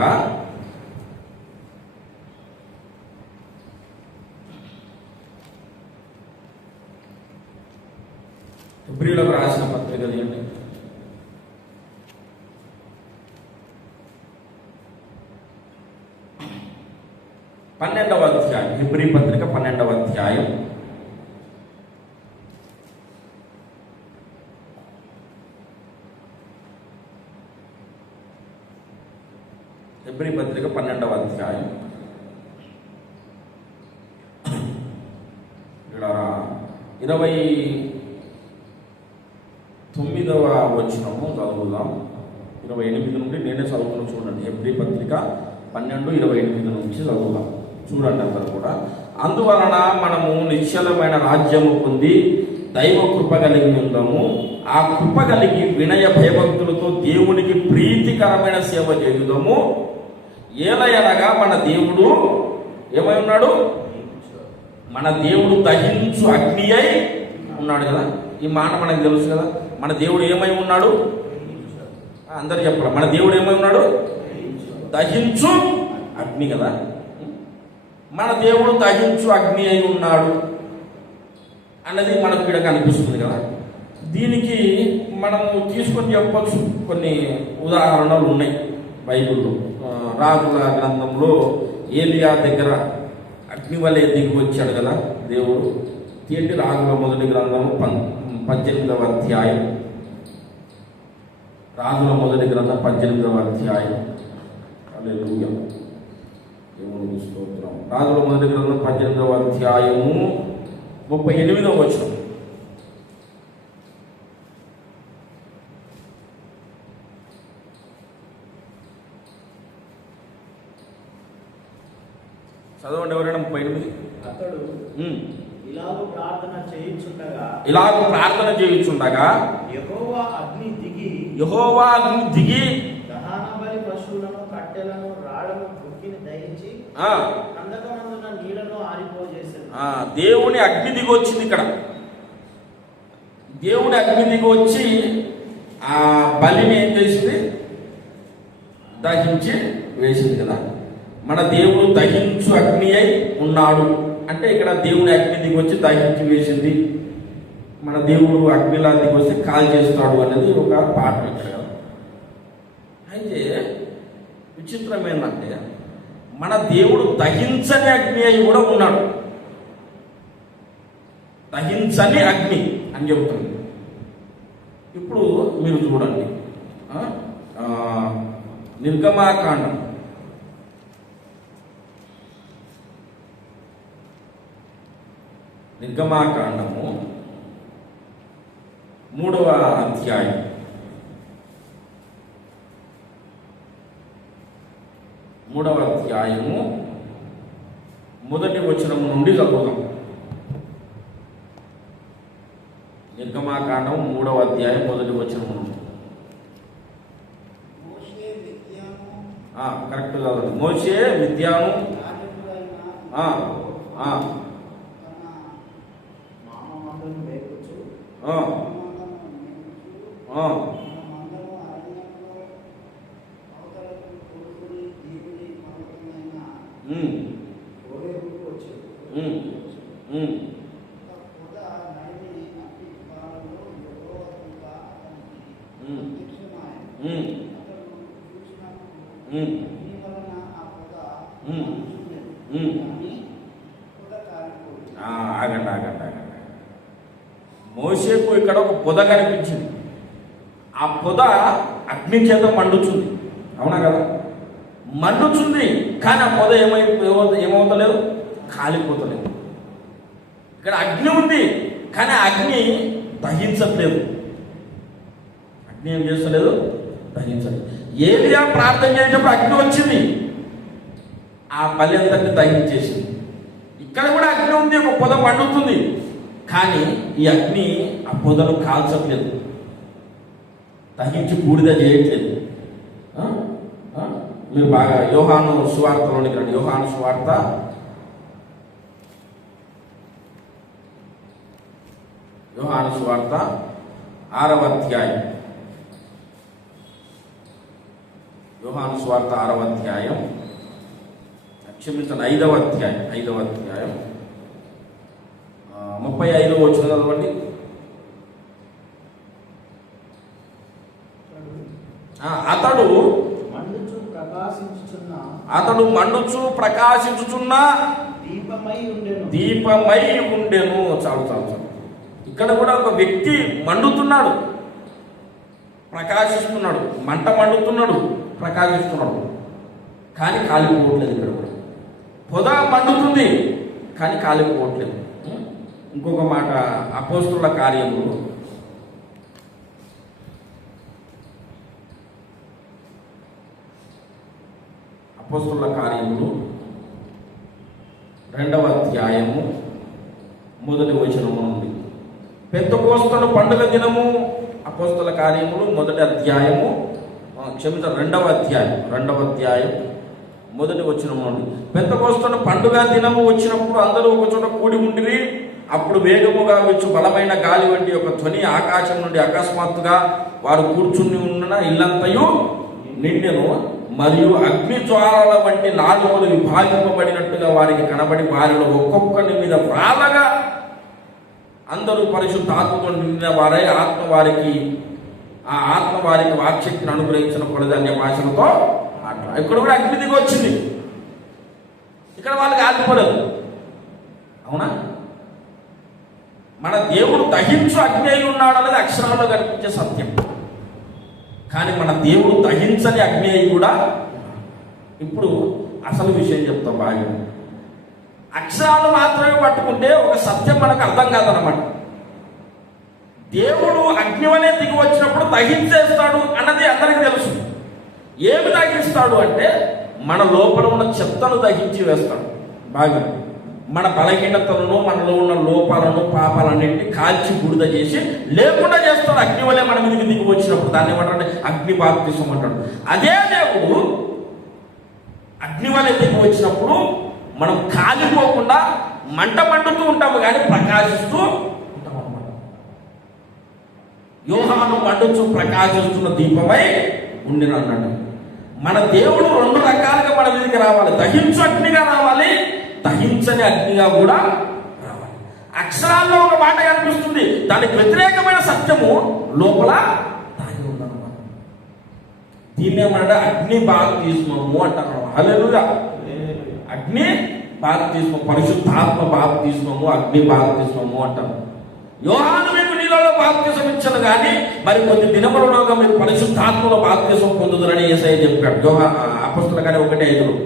'హెబ్రీయులకు రాసిన పత్రిక తీయండి. పన్నెండవ అధ్యాయం. హెబ్రీ పత్రిక 12వ అధ్యాయం. హెబ్రీ పత్రిక 12వ అధ్యాయం 29వ వచనము చదువుదాం. 28 నుండి నేనే చదువుతున్నా చూడండి. హెబ్రీ పత్రిక 12:28 నుంచి చదువుదాం. చూడండి అందరూ కూడా. అందువలన మనము నిశ్చలమైన రాజ్యము పొంది దైవ కృప కలిగి ఉందాము. ఆ కృప కలిగి వినయ భయభక్తులతో దేవునికి ప్రీతికరమైన సేవ చేయుదాము. ఏలయనగా మన దేవుడు ఏమై ఉన్నాడు? మన దేవుడు దహించు అగ్ని అయి ఉన్నాడు కదా. ఈ మాట మనకు తెలుసు కదా. మన దేవుడు ఏమై ఉన్నాడు? అందరు చెప్పాలి. మన దేవుడు ఏమై ఉన్నాడు? దహించు అగ్ని కదా. మన దేవుడు దహించు అగ్ని అయి ఉన్నాడు అన్నది మనకు ఇక్కడ కనిపిస్తుంది కదా. దీనికి మనము తీసుకొని చెప్పచ్చు కొన్ని ఉదాహరణలు ఉన్నాయి బైబిల్లో. రాజుల గ్రంథంలో ఏలియా దగ్గర అగ్ని వలె దిగి వచ్చాడు కదా దేవుడు. తీయండి రాజుల మొదటి గ్రంథము 18వ అధ్యాయం. రాజుల మొదటి గ్రంథం 18వ అధ్యాయం. హల్లెలూయా, దేవునికి స్తోత్రం. రాజుల మొదటి గ్రంథం 18వ అధ్యాయము 38వ వచనం. చదవండి ఎవరైనా. 38. అతడు ఇలాగ ప్రార్థన చేయుచుండగా యెహోవా అగ్ని దిగి దహన బలి పశువులను కట్టెలను రాళ్లను బుక్కిని దహించి ఆ కందకమందున నీళ్లను ఆరిపోజేసింది. దేవుని అగ్ని దిగి వచ్చింది. ఇక్కడ దేవుని అగ్ని దిగి వచ్చి ఆ బలిని ఏం చేసింది? దహించి వేసింది కదా. మన దేవుడు దహించు అగ్ని అయి ఉన్నాడు అంటే ఇక్కడ దేవుని అగ్ని దిగి వచ్చి దహించి వేసింది. మన దేవుడు అగ్నిలా దిగి వస్తే కాల్ చేస్తాడు అనేది ఒక పాఠం ఇక్కడ. అయితే విచిత్రం ఏంటంటే మన దేవుడు దహించని అగ్ని అయి కూడా ఉన్నాడు. దహించని అగ్ని అని చెబుతుంది. ఇప్పుడు మీరు చూడండి, నిర్గమాకాండం నిర్గమాకాండము 3వ అధ్యాయం 3వ అధ్యాయము 1వ వచనం నుండి చదువుతాం. నిర్గమాకాండం 3వ అధ్యాయం 1వ వచనం నుండి. కరెక్ట్ చదవండి. మోషే మిద్యాను ఆగండి. మోషేకు ఇక్కడ ఒక పొద కనిపించింది. ఆ పొద అగ్ని చేత మండుచుంది. అవునా కదా? మండుచుంది, కానీ ఆ పొద ఏమవుతలేదు? కాలిపోతలేదు. ఇక్కడ అగ్ని ఉంది, కానీ అగ్ని దహించట్లేదు. అగ్ని ఏం చేస్తలేదు? దహించలేదు. ఏలియా ప్రార్థన చేసేటప్పుడు అగ్ని వచ్చింది, ఆ బలి అంతటి దహించేసింది. ఇక్కడ కూడా అగ్ని ఉంది, ఒక పొద మండుతుంది, కానీ ఈ అగ్ని ఆ పొదను కాల్చట్లేదు, దహించి బూడిద చేయట్లేదు. మీరు బాగా యోహాను సువార్తలోనికి రండి. యోహాను సువార్త 6వ అధ్యాయం. యోహాను సువార్త 6వ అధ్యాయం, క్షమించండి 5వ అధ్యాయం 35వ వచనం చదవండి. అతడు మండుచు ప్రకాశించుచున్న దీపమై ఉండెను. చాలు. ఇక్కడ కూడా ఒక వ్యక్తి మండుతున్నాడు, ప్రకాశిస్తున్నాడు. మంట మండుతున్నాడు, ప్రకాశిస్తున్నాడు, కానీ కాలిపోవట్లేదు. ఇక్కడ కూడా పొద మండుతుంది, కానీ కాలిపోవట్లేదు. ఇంకొక మాట, అపోస్తుల కార్యములు 2వ అధ్యాయము 1వ వచనము నుండి. పెంతెకోస్తు పండుగ దినము, అపోస్తుల కార్యములు 1వ అధ్యాయము 2వ అధ్యాయం 1వ వచనము నుండి. పెంతెకోస్తు పండుగ దినము వచ్చినప్పుడు అందరూ ఒక చోట కూడి ఉండిరి. అప్పుడు వేగముగా వచ్చి బలమైన గాలి వంటి ఒక ధ్వని ఆకాశం నుండి అకస్మాత్తుగా వారు కూర్చుని ఉన్న ఇల్లంతయు నిండెను. మరియు అగ్ని జ్వాలల వంటి నాలుకలు విభాగింపబడినట్టుగా వారికి కనబడి వారిలో ఒక్కొక్కరి మీద వ్రాలగా అందరూ పరిశుద్ధ ఆత్మతో నిండిన వారై ఆత్మ వారికి వాక్శక్తిని అనుగ్రహించిన పొలదన్య భాషలతో అట్లా. ఇక్కడ కూడా అగ్ని దిగి వచ్చింది, ఇక్కడ వాళ్ళకి ఆగిపోలేదు. అవునా? మన దేవుడు దహించు అగ్ని అయి ఉన్నాడు అనేది అక్షరాల్లో కనిపించే సత్యం, కానీ మన దేవుడు దహించని అగ్ని అయి కూడా. ఇప్పుడు అసలు విషయం చెప్తాం బాగా. అక్షరాలు మాత్రమే పట్టుకుంటే ఒక సత్యం మనకు అర్థం కాదన్నమాట. దేవుడు అగ్ని అనే దిగి వచ్చినప్పుడు దహించేస్తాడు అన్నది అందరికీ తెలుసు. ఏమి దహిస్తాడు అంటే మన లోపల ఉన్న చెత్తను దహించి వేస్తాడు. బాగా మన బలహీనతలను, మనలో ఉన్న లోపాలను, పాపాలన్నింటినీ కాల్చి బూడిద చేసి లేకుండా చేస్తాడు. అగ్ని వల్లే మన మీదకి దిగి వచ్చినప్పుడు దాన్ని ఏమంటాడు? అగ్ని బాప్తిసం అంటాడు. అదే దేవుడు అగ్ని వల్లే దిగి వచ్చినప్పుడు మనం కాలిపోకుండా మంట మండుతూ ఉంటాము, కానీ ప్రకాశిస్తూ ఉంటాం అన్నమాట. యోహాను మండుచు ప్రకాశిస్తున్న దీపమై ఉండిన అన్నాడు. మన దేవుడు రెండు రకాలుగా మన మీదకి రావాలి. దహించు అగ్నిగా రావాలి, దహించని అగ్నిగా కూడా రావాలి. అక్షరాల్లో ఒక మాట కనిపిస్తుంది, దానికి వ్యతిరేకమైన సత్యము లోపల దాగి ఉందన్నమాట. దీన్ని ఏమన్నా అగ్ని బాప్తిస్మము అంటారు. హల్లెలూయా. అగ్ని బాప్తిస్మం, పరిశుద్ధాత్మ బాప్తిస్మము, అగ్ని బాప్తిస్మము అంటారు. యోహాను మీకు నీళ్ళలో బాప్తిసం ఇచ్చాను, కానీ మరి కొద్ది దినములలోగా మీరు పరిశుద్ధాత్మలో బాప్తిసం పొందుదురని యేసయ్య చెప్పాడు. అపొస్తలుల కార్యం 1:5.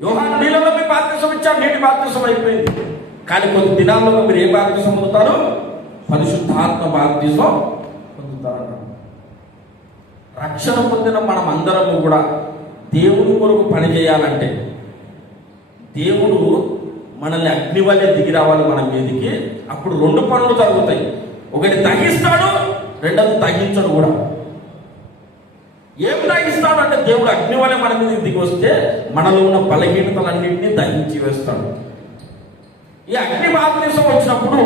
యోహాను నీళ్ళలో మీ బాప్తిసం ఇచ్చాడు, నీటి బాప్తిసం అయిపోయింది, కానీ కొద్ది దినాల్లో మీరు ఏ బాప్తిసం పొందుతారు? పరిశుద్ధాత్మ బాప్తిసం పొందుతారు. రక్షణ పొందిన మనం అందరము కూడా దేవుని కొరకు పని చేయాలంటే దేవుడు మనల్ని అగ్ని వల్లే దిగి రావాలి మన మీదికి. అప్పుడు రెండు పనులు జరుగుతాయి. ఒకటి తగ్గిస్తాడు, రెండోది తగ్గించడు కూడా. ఏం తగ్గిస్తాడు అంటే దేవుడు అగ్ని వల్లే మన మీదకి దిగి వస్తే మనలో ఉన్న బలహీనతలన్నింటినీ దహించి వేస్తాడు. ఈ అగ్ని బాప్తిసం వచ్చినప్పుడు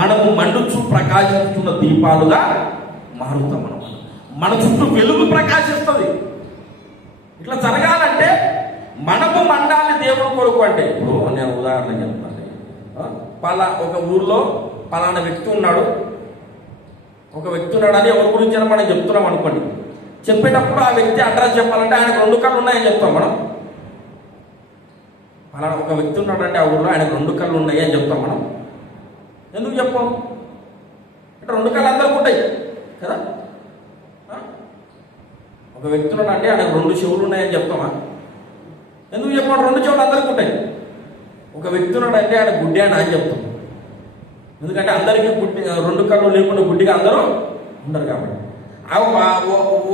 మనము మండుచు ప్రకాశిస్తున్న దీపాలుగా మారుతాం. మన చుట్టూ వెలుగు ప్రకాశిస్తుంది. ఇట్లా జరగాలంటే మనము మండాలి దేవుని కొరకు. అంటే ఇప్పుడు నేను ఉదాహరణ చెప్తాను. ఒక ఊర్లో పలానా వ్యక్తి ఉన్నాడు, అని ఎవరి గురించి మనం చెప్తున్నాం అనుకోండి. చెప్పేటప్పుడు ఆ వ్యక్తి అడ్రస్ చెప్పాలంటే ఆయనకు 2 కళ్ళు ఉన్నాయని చెప్తాం మనం. పలానా ఒక వ్యక్తి ఉన్నాడంటే ఆ ఊర్లో ఆయనకు 2 కళ్ళు ఉన్నాయి అని చెప్తాం మనం. ఎందుకు చెప్పాం అంటే 2 కళ్ళు అందరికీ ఉంటాయి కదా. ఒక వ్యక్తి ఉన్నాడంటే ఆయనకు 2 చెవులు ఉన్నాయని చెప్తామా? ఎందుకు చెప్పాడు? 2 చెవులు అందరికీ ఉంటాయి. ఒక వ్యక్తి ఉన్నాడంటే ఆయన గుడ్డి అని అని చెప్తాం. ఎందుకంటే అందరికీ 2 కళ్ళు లేకుండా గుడ్డిగా అందరూ ఉండరు కాబట్టి.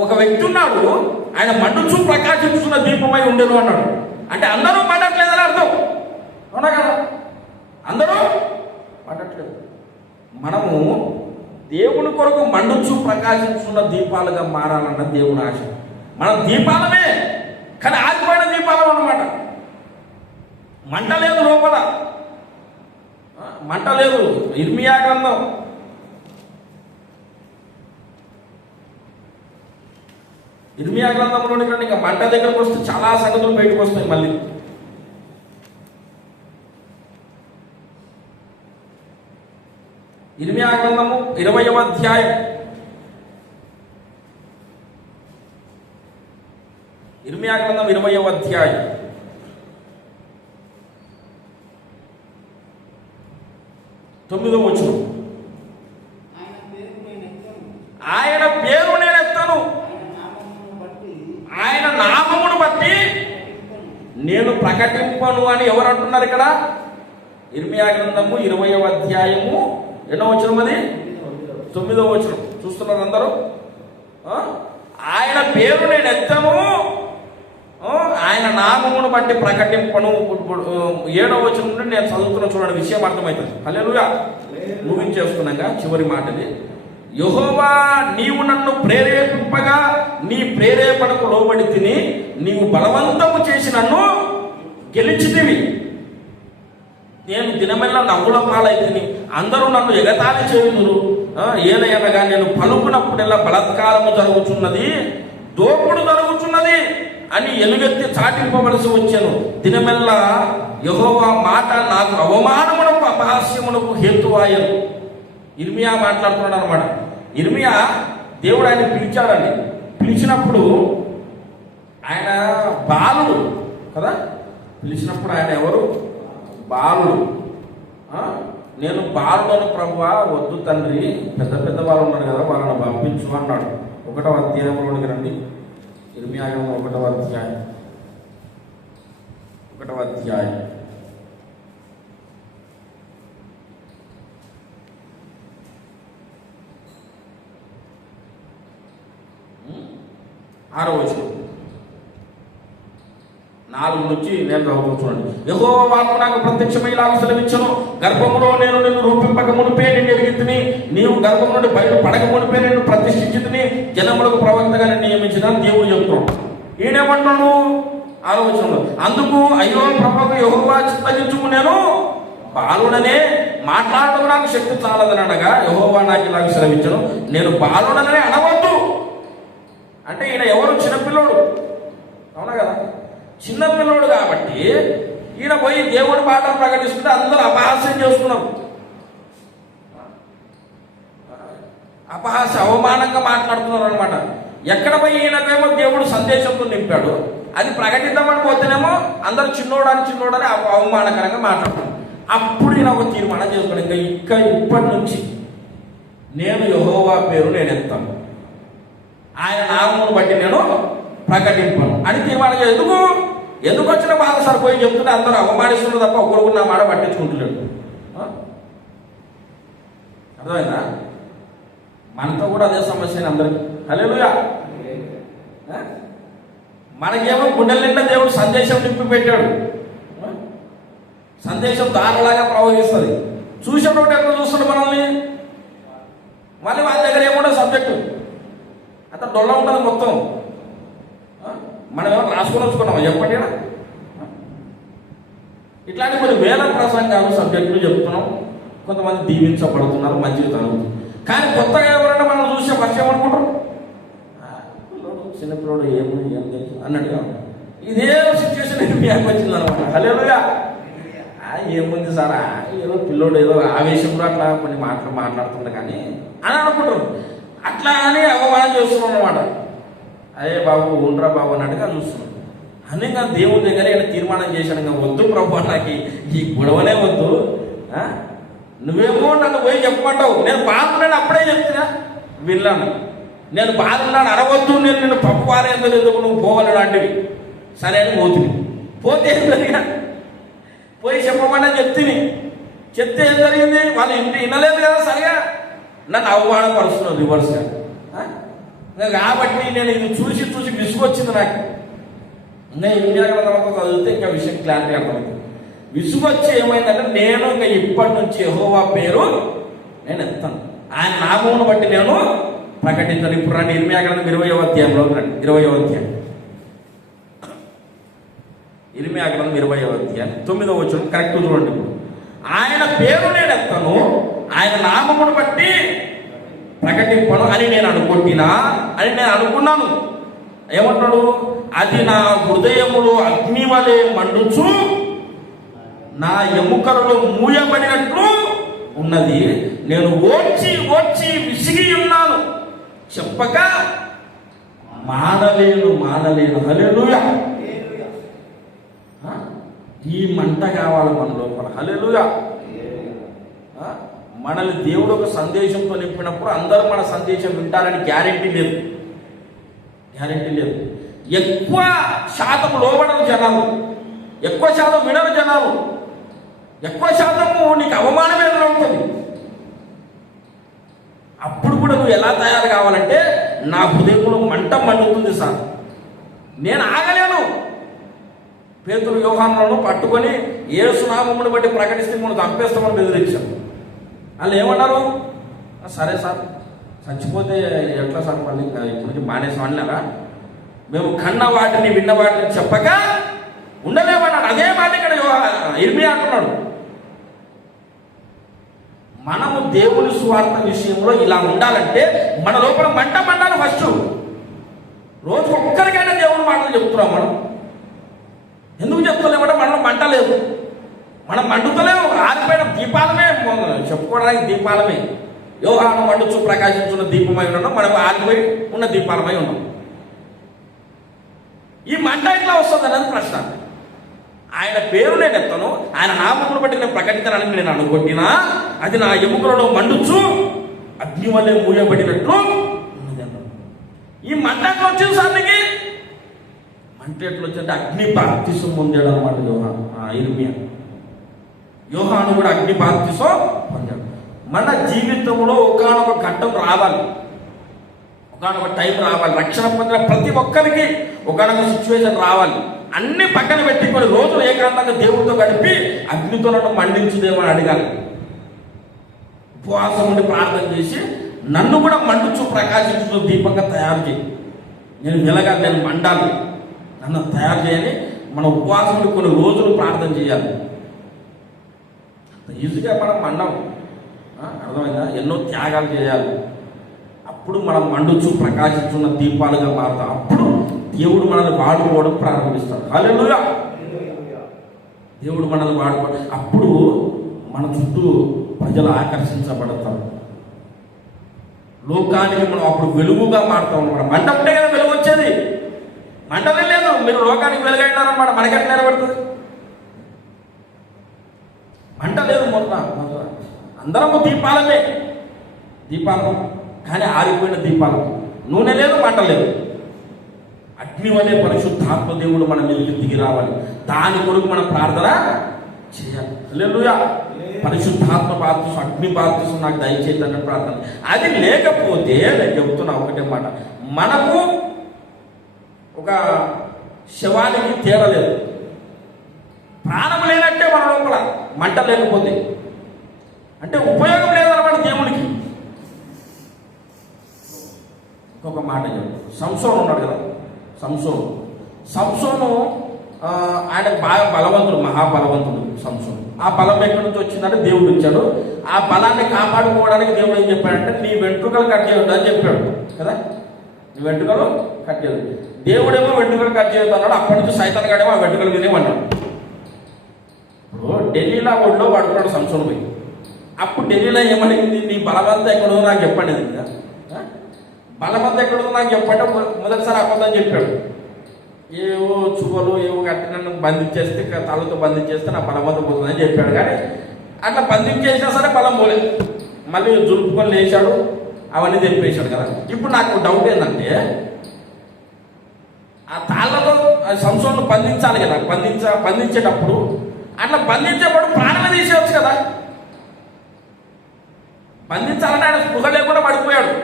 ఒక వ్యక్తి ఉన్నాడు, ఆయన మండుచు ప్రకాశిస్తున్న దీపమై ఉండేను అన్నాడు. అంటే అందరూ మండట్లేదని అర్థం, అవునా కదా? అందరూ మండట్లేదు. మనము దేవుని కొరకు మండుచు ప్రకాశిస్తున్న దీపాలుగా మారాలన్న దేవుని ఆశ. మనం దీపాలమే, కానీ ఆగిపోయిన దీపాలం అన్నమాట. మంట లేదు లోపల, మంట లేదు. ఇర్మియా గ్రంథం 20లోని కానీ ఇంకా మంట దగ్గరకు వస్తే చాలా సంగతులు బయటకు వస్తాయి. మళ్ళీ ఇర్మియా గ్రంథము 20వ అధ్యాయం 20వ అధ్యాయం 9వ వచనం. ఆయన పేరు నేనెత్తను, ఆయన నామమును బట్టి నేను ప్రకటింపను అని ఎవరు అంటున్నారు ఇక్కడ? ఇర్మియా గ్రంథము 20వ అధ్యాయము ఎన్నో వచనం? అది 9వ వచనం. చూస్తున్నారు అందరూ? ఆయన పేరు నేను ఎత్తను, ఆయన నామమును బట్టి ప్రకటింపను. 7వ వచనం నుండి నేను చదువుతున్న చూడండి, విషయం అర్థమవుతుంది. హల్లెలూయా. ముగించేస్తున్నాగా చివరి మాటది. యెహోవా, నీవు నన్ను ప్రేరేపింపగా నీ ప్రేరేపణకు లోబడి తిని నీవు బలవంతము చేసి నన్ను గెలిచితివి. నేను దినమెల్లా నవ్వుల పాలైతిని, అందరూ నన్ను ఎగతాళి చేయుదురు. ఏలయనగా నేను పలుకునప్పుడెల్లా బలాత్కారము జరుగుతున్నది, దోపుడు జరుగుతున్నది అని ఎలుగెత్తి చాటింపవలసి వచ్చాను. దినమెల్లా యెహోవా మాట నాకు అవమానమునకు అపహాస్యమునకు హేతువాయను. ఇర్మియా మాట్లాడుతున్నాడు అనమాట. ఇర్మియా దేవుడు ఆయన పిలిచాడండి. పిలిచినప్పుడు ఆయన బాలుడు కదా. పిలిచినప్పుడు ఆయన ఎవరు? బాలుడు. నేను బాలుడను ప్రభువా, వద్దు తండ్రి, పెద్ద పెద్ద వాళ్ళు ఉన్నారు కదా, వాళ్ళని పంపించు అన్నాడు. 1వ అధ్యాయంలోనికి రండి. ఇర్మియా 1వ అధ్యాయం 1వ అధ్యాయం 6వ వచనం. నా 4 నుంచి నేను చదువుతూ చూడండి. యెహోవా వాక్కు నాకు ప్రత్యక్షమై ఇలాగ సెలవిచ్చెను, గర్భములో నేను నిన్ను రూపింపక మునిపే నిన్ను ఎరిగితిని, నీవు గర్భం నుండి బయట పడక మునిపే నిన్ను ప్రతిష్ఠించితిని, జనములకు ప్రవక్తగా నియమించిన దేవుడు చెప్తున్నాడు. ఈయనేమంటున్నాడు ఆలోచనలో, అందుకు అయ్యో ప్రభువు యెహోవా చిత్తగించుకు నేను బాలుడనే, మాట్లాడటం నాకు శక్తి చాలదని అనగా యెహోవా నాకు ఇలాగ సెలవిచ్చెను, నేను బాలుడనే అనవద్దు. అంటే ఈయన ఎవరు? చిన్నపిల్లోడు, అవునా కదా? చిన్నపిల్లోడు కాబట్టి ఈయన పోయి దేవుడి పాఠం ప్రకటిస్తుంటే అందరూ అపహాస్యం చేసుకున్నారు. అపహాస్య అవమానంగా మాట్లాడుతున్నారు అనమాట. ఎక్కడ పోయి ఈయనకేమో దేవుడు సందేశంతో నింపాడు, అది ప్రకటిద్దామని పోతేనేమో అందరూ చిన్నోడని అవమానకరంగా మాట్లాడుతున్నారు. అప్పుడు ఈయన ఒక తీర్మానం చేసుకోండి, ఇప్పటి నుంచి నేను యెహోవా పేరు నేను ఎత్తాను, ఆయన నామమును బట్టి నేను ప్రకటింపను అని తీర్మానం చేసి, ఎందుకు వచ్చిన బాధ సరిపోయి చెప్తుంటే అందరూ అవమానిస్తున్నారు తప్ప ఒకరు నా మాట పట్టించుకుంటున్నాడు. అర్థమైందా? మనతో కూడా అదే సమస్య అందరికి. హల్లెలూయా. మనకేమో గుండెల నిండా దేవుడు సందేశం నింపి పెట్టాడు, సందేశం దారిలాగా ప్రవహిస్తుంది. చూసేటప్పుడు ఎక్కడ చూస్తున్నాడు మనల్ని, మళ్ళీ వాళ్ళ దగ్గర ఏముండదు సబ్జెక్టు, అంత డొల్ల ఉంటుంది మొత్తం. మనం ఏమో రాసుకొని వచ్చుకున్నామా చెప్పండి. ఇట్లాంటి కొన్ని వేల ప్రసంగాలు సబ్జెక్టులు చెప్తున్నాం, కొంతమంది దీవించబడుతున్నారు, మంచిగా జరుగుతుంది. కానీ కొత్తగా ఎవరైనా మనం చూసే పరిచయం అనుకుంటారు, చిన్నపిల్లడు ఏం తెలుసు అన్నట్టుగా. ఇదే సిచ్యువేషన్ బ్యాక్ వచ్చింది అనమాట. హల్లెలూయా. ఏముంది సార్, ఏదో పిల్లోడు ఏదో ఆవేశంలో అట్లా కొన్ని మాటలు మాట్లాడుతుండే కానీ అని అనుకుంటారు. అట్లా అని అవమానం చేస్తున్నాం అనమాట. అదే బాబు ఉండరా బాబు అన్నట్టుగా చూస్తున్నాం. అని ఇంకా దేవుని దగ్గర ఈయన తీర్మానం చేశాను, ఇంకా వద్దు ప్రభు, నాకు ఈ గొడవనే వద్దు, నువ్వేమో నన్ను పోయి చెప్పమంటావు, నేను బాగున్నాను అప్పుడే చెప్తున్నా విన్నాను, నేను బాగున్నాను అరవద్దు, నేను నిన్ను పప్పు వారేందుకు ఎందుకు నువ్వు పోవాలి లాంటివి. సరే అని పోతుంది. పోతే ఏం జరిగా పోయి చెప్పమన్నా చెప్తే ఏం జరిగింది, వాళ్ళు ఇంటి వినలేదు కదా సరిగా, నన్ను అవమానపరుస్తున్నారు రివర్స్గా. కాబట్టి నేను ఇది చూసి విసుగొచ్చింది నాకు. ఇంకా ఇండియా తర్వాత చదివితే ఇంకా విషయం క్లారిటీ అర్థమైంది. విసుగొచ్చి ఏమైందంటే, నేను ఇంకా ఇప్పటి నుంచి యెహోవా పేరు నేను ఎత్తాను, ఆయన నామమును బట్టి నేను ప్రకటించాను. ఇప్పుడు రండి ఇర్మియా గ్రంథం 20వ అధ్యాయంలో రండి. 20వ అధ్యాయం, ఇర్మియా గ్రంథం 20వ అధ్యాయం 9వ వచనం కరెక్ట్ చూడండి. ఇప్పుడు ఆయన పేరు నేను ఎత్తాను, ఆయన నామమును బట్టి ప్రకటింపను అని నేను అనుకున్నాను. ఏమంటాడు? అది నా హృదయములో అగ్ని వలె మండుచు నా ఎముకలలో మూయబడినట్లు ఉన్నది, నేను ఓడ్చి విసిగి ఉన్నాను, చెప్పక మానలేను. హల్లెలూయా. ఈ మంట కావాలి మన లోపల. హల్లెలూయా. మనల్ని దేవుడు ఒక సందేశంతో నింపినప్పుడు అందరూ మన సందేశం వింటారని గ్యారెంటీ లేదు. ఎక్కువ శాతం లోబడరు జనాలు, ఎక్కువ శాతం వినరు జనాలు, ఎక్కువ శాతము నీకు అవమానమే ఎదురవుతుంది. అప్పుడు కూడా నువ్వు ఎలా తయారు కావాలంటే, నా హృదయంలో మంట మండుతుంది సార్, నేను ఆగలేను. పేతురు యోహానులను పట్టుకొని యేసు నామమును బట్టి ప్రకటిస్తే మనం చంపేస్తామని బెదిరించాం. వాళ్ళు ఏమన్నారు? సరే సార్, చచ్చిపోతే ఎట్లా సార్, మళ్ళీ ఇప్పుడు మానేసాం అన్నారా? మేము కన్న వాటిని విన్న వాటిని చెప్పక ఉండలేమన్నాడు. అదే మాట ఇక్కడ ఇర్మియా అంటున్నాడు. మనము దేవుని సువార్త విషయంలో ఇలా ఉండాలంటే మన లోపల మంట మండాలి. ఫస్ట్ రోజు ఒక్కరికైనా దేవుని మాటలు చెప్తున్నాం. మనం ఎందుకు చెప్తలేమంటే మనలో మంట లేదు, మనం మండుతలేము. ఆరిపోయిన దీపాలమే చెప్పుకోవడానికి, దీపాలమే. యోహాను మండుచు ప్రకాశించున్న దీపమై ఉన్నాం, మనం ఆరిపోయి ఉన్న దీపాలమై ఉన్నాం. ఈ మంట ఎట్లా వస్తుంది అనేది ప్రశ్న. ఆయన పేరు నేను ఎత్తను, ఆయన నామమును బట్టి నేను ప్రకటించాలని నేను అనుకుంటున్నా, అది నా ఎముకలలో మండుచు అగ్ని వల్లే మూయబడినట్లు ఉన్నది అన్నాడు. ఈ మంట ఎట్లా వచ్చింది సార్కి? మంట ఎట్లా వచ్చిందంటే అగ్ని బాప్తిసం పొందాడు అనమాట ఇర్మియా. యోహాను కూడా అగ్ని బాప్తిసం పొందాడు. మన జీవితంలో ఒకానొక ఘట్టం రావాలి, ఒకనొక టైం రావాలి. రక్షణ పొందిన ప్రతి ఒక్కరికి ఒకనొక సిచ్యువేషన్ రావాలి. అన్ని పక్కన పెట్టి కొన్ని రోజులు ఏకాంతంగా దేవుడితో గడిపి అగ్నితో నన్ను మండించుదేమని అడగాలి. ఉపవాసం ఉండి ప్రార్థన చేసి నన్ను కూడా మండుచు ప్రకాశించు దీపంగా తయారు చేయి, నేను వెలగా, నేను మండాలి, నన్ను తయారు చేయని మన ఉపవాసం ఉండి కొన్ని రోజులు ప్రార్థన చేయాలి. ఈజీగా మనం మండం, అర్థమైందా? ఎన్నో త్యాగాలు చేయాలి. అప్పుడు మనం మండుచు ప్రకాశించున్న దీపాలుగా మారుతాం. అప్పుడు దేవుడు మనల్ని వాడుకోవడం ప్రారంభిస్తాడు. హల్లెలూయా! దేవుడు మనల్ని వాడుకోవడం, అప్పుడు మన చుట్టూ ప్రజలు ఆకర్షించబడతారు. లోకానికి మనం అప్పుడు వెలుగుగా మారుతాం అన్నమాట. మంట ఉంటే కదా వెలుగు వచ్చేది. మంటలే లేదు, మీరు లోకానికి వెలుగైనారన్నమాట. మనకెట్లా నిలబడుతుంది? మంట లేదు. మొత్తం అందరము దీపాలమే, దీపాలు, కానీ ఆరిపోయిన దీపాలు. నూనె లేదు, మంట లేదు. అగ్ని వలె పరిశుద్ధాత్మ దేవుడు మన మీదకి దిగి రావాలి. దాని కొరకు మనం ప్రార్థన చేయాలి. హల్లెలూయా! పరిశుద్ధాత్మ బాప్తిసం, అగ్ని బాప్తిసం నాకు దయచేయండి అన్న ప్రార్థన. అది లేకపోతే నేను చెబుతున్నా ఒకటే మాట, మనకు ఒక శవానికి తేడలేదు. ప్రాణం లేనట్టే మన లోపల మంట లేకపోతే, అంటే ఉపయోగం లేదన్నమాట దేవుడికి. ఇంకొక మాట చెప్పు. సంసోను ఉన్నాడు కదా, సంసోను ఆయన బాగా బలవంతుడు, మహాబలవంతుడు సంసోను. ఆ బలం ఎక్కడి నుంచి వచ్చిందంటే దేవుడు ఇచ్చాడు. ఆ బలాన్ని కాపాడుకోవడానికి దేవుడు ఏం చెప్పాడంటే నీ వెంట్రుకలు కట్ చేయొద్దు అని చెప్పాడు కదా. నీ వెంట్రుకలు కట్ చేయొద్దు. దేవుడేమో వెంట్రుకలు కట్ చేయొద్దు అన్నాడు. అప్పటి నుంచి సైతాన్ గాడేమో ఆ వెంట్రుకలు వినేమన్నాడు. ఇప్పుడు ఢిల్లీలో ఒళ్ళో పడుకున్నాడు సంసోను పోయి. అప్పుడు ఢిల్లీలో ఏమడిగింది, నీ బలమంతా ఎక్కడో నాకు చెప్పండి. బలమంతా ఎక్కడో నాకు చెప్పంటే మొదటిసారి అబద్ధం చెప్పాడు. ఏవో చువ్వలు ఏవో కట్టి నన్ను బంధించేస్తే, తలతో బంధించేస్తే నా బలమంతా పోతుందని చెప్పాడు. కానీ అట్లా బంధించేసినా సరే బలం పోలేదు. మళ్ళీ జులుపుకొని లేచాడు, అవన్నీ తెంపేశాడు కదా. ఇప్పుడు నాకు డౌట్ ఏంటంటే, ఆ తాళ్ళతో సంసోను బంధించాలి కదా. బంధించేటప్పుడు అట్లా బంధించేవాడు ప్రాణమే తీసేయచ్చు కదా. బంధించాలంటే ఆయన స్పృహ లేకుండా పడిపోయాడు,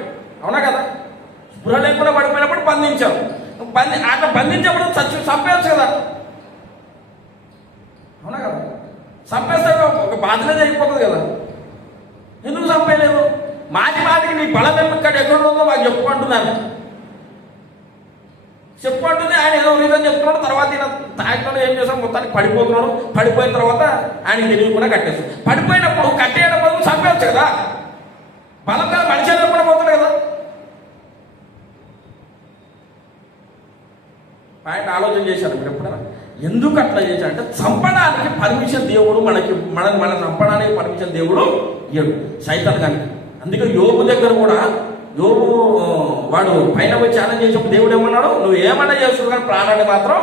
అవునా కదా. స్పృహ లేకుండా పడిపోయినప్పుడు బంధించాడు. అట్లా బంధించేప్పుడు చంపేయచ్చు కదా, అవునా కదా. చంపేస్తే ఒక బాధనే జరిగిపోతుంది కదా. ఎందుకు చంపేయలేదు? మాటికి నీ బలం ఇక్కడ ఎక్కడ ఉందో మాకు చెప్పుకుంటున్నాను, చెప్పుకుంటుంది. ఆయన ఏదో రీజన్ చెప్తున్నాడు. తర్వాత ఈయన తాగడంలో ఏం చేస్తాడు, మొత్తానికి పడిపోతున్నాడు. పడిపోయిన తర్వాత ఆయన తెలియకుండా కట్టేస్తాడు. పడిపోయినప్పుడు కట్టేయడం బదులు చంపేయచ్చు కదా. బలంగా మనిషి కూడా పోతాడు కదా. ఆయన ఆలోచన చేశాడు మీరు ఎప్పుడైనా? ఎందుకు అట్లా చేశాడంటే చంపడానికి పర్మిషన్ దేవుడు మన చంపడానికి పర్మిషన్ దేవుడు ఇయ్యడు సైతాన్ కానీ. అందుకే యోబు దగ్గర కూడా, యోబు వాడు పైన పోయి ఛాలెంజ్ చేసినప్పుడు దేవుడు ఏమన్నాడు, నువ్వు ఏమన్నా చేస్తున్నావు కానీ ప్రాణాన్ని మాత్రం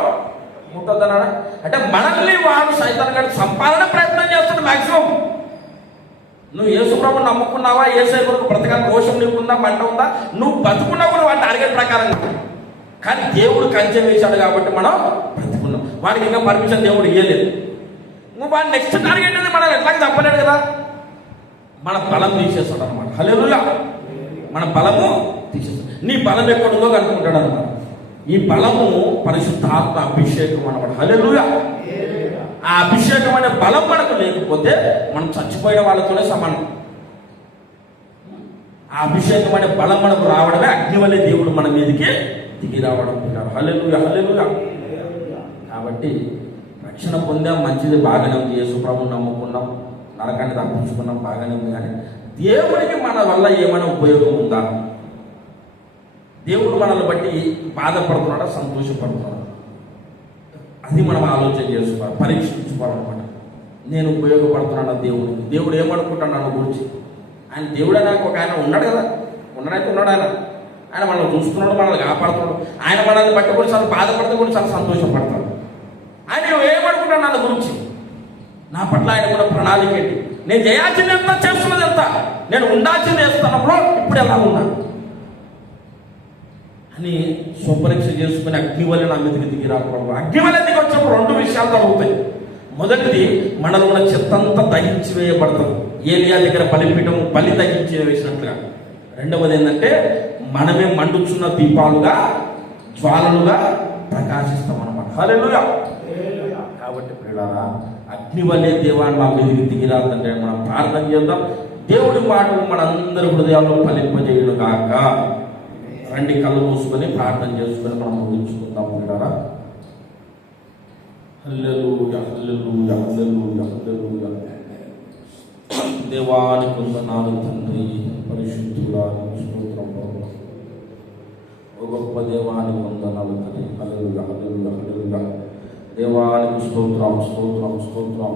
ముట్టొద్దన్నాడు. అంటే మనల్ని వాడు సైతాన్ గారు చంపాలనే ప్రయత్నం చేస్తాడు మాక్సిమం. నువ్వు యేసుప్రభుని నమ్ముకున్నావా, యేసయ్య కొరకు బ్రతకాలి దోషం నీకుందా, మంట ఉందా, నువ్వు బతుకున్నా కూడా వాడిని అడిగే ప్రకారం. కానీ దేవుడు కంచె వేశాడు కాబట్టి మనం బ్రతుకున్నాం. వాడికి ఇంకా పర్మిషన్ దేవుడు ఇవ్వలేదు. నువ్వు వాడి నెక్స్ట్ టార్గెట్ అనేది మనం ఎట్లా చెప్పలేడు కదా. మన బలం తీసేస్తాడు అనమాట. హల్లెలూయా! మన బలము తీసేస్తాడు. నీ బలం ఎక్కడుందో కనుక్కుంటాడు అనమాట. ఈ బలము పరిశుద్ధాత్మ అభిషేకం అనమాట. హల్లెలూయా! ఆ అభిషేకం అనే బలం మనకు లేకపోతే మనం చచ్చిపోయిన వాళ్ళతోనే సమానం. ఆ అభిషేకం అనే బలం మనకు రావడమే అగ్ని వలె దేవుడు మన మీదకి దిగి రావడం. హల్లెలూయా! హల్లెలూయా! కాబట్టి రక్షణ పొందాం, మంచిది, బాగానే ఉంది. యేసు ప్రభువుని నమ్ముకున్నాం, నరకాన్ని తప్పించుకున్నాం, బాగానే ఉంది. కానీ దేవుడికి మన వల్ల ఏమైనా ఉపయోగం ఉందా? దేవుడు మనల్ని బట్టి బాధపడుతున్నాడా, సంతోషపడుతున్నాడా? అది మనం ఆలోచన చేసుకోవాలి, పరీక్షించుకోవాలన్నమాట. నేను ఉపయోగపడుతున్నాను దేవుడికి, దేవుడు ఏమనుకుంటాడు నన్ను గురించి? ఆయన దేవుడు నాకు ఒక ఆయన ఉన్నాడు కదా, ఉన్నాడైతే ఉన్నాడు. ఆయన మనల్ని చూస్తున్నాడు, మనల్ని కాపాడుతున్నాడు. ఆయన మనల్ని బట్టి కూడా చాలా బాధపడితే కూడా చాలా సంతోషపడతాడు. ఆయన ఏమనుకుంటాడు నన్ను గురించి? నా పట్ల ఆయన కూడా ప్రణాళిక ఏంటి? నేను చేయాల్సింది ఎంత, చేస్తున్నది ఎంత, నేను ఉండాల్సింది వేస్తున్నప్పుడు ఇప్పుడు ఎలా ఉన్నా అని స్వపరీక్ష చేసుకుని అగ్ని వల్ల నా మీదకి దిగి రాకూడదు. అగ్ని వల్ల దిగి వచ్చినప్పుడు రెండు విషయాలు జరుగుతాయి. మొదటిది, మనలో ఉన్న చెత్తంతా దహించి వేయబడతాం. ఏలియా దగ్గర బలిపీఠం బలి దహించి వేసినట్లుగా రెండవది ఏంటంటే మనమే మండుచున్న దీపాలుగా జ్వాలలుగా ప్రకాశిస్తాం అన్నమాట. హల్లెలూయా. కాబట్టి ప్రియులారా, అగ్ని వలె దేవాన్ని మా మీదకి దిగిరాదంటే మనం ప్రార్థన చేద్దాం. దేవుడి మాటలు మనందరి హృదయాల్లో ఫలింపజేయను గాక. రండి, కళ్ళు మూసుకొని ప్రార్థన చేసుకొని మనం ముగించుకుందాం ప్రియులారా. హల్లెలూయా, హల్లెలూయా, హల్లెలూయా, హల్లెలూయా. దేవానికి వందనాలు తండ్రి, పరిశుద్ధుడా స్తోత్రం ప్రభువా. ఓ గొప్ప దేవానికి వందనాలు తండ్రి. హల్లెలూయా, హల్లెలూయా, హల్లెలూయా. దేవానికి స్తోత్రం, స్తోత్రం, స్తోత్రం.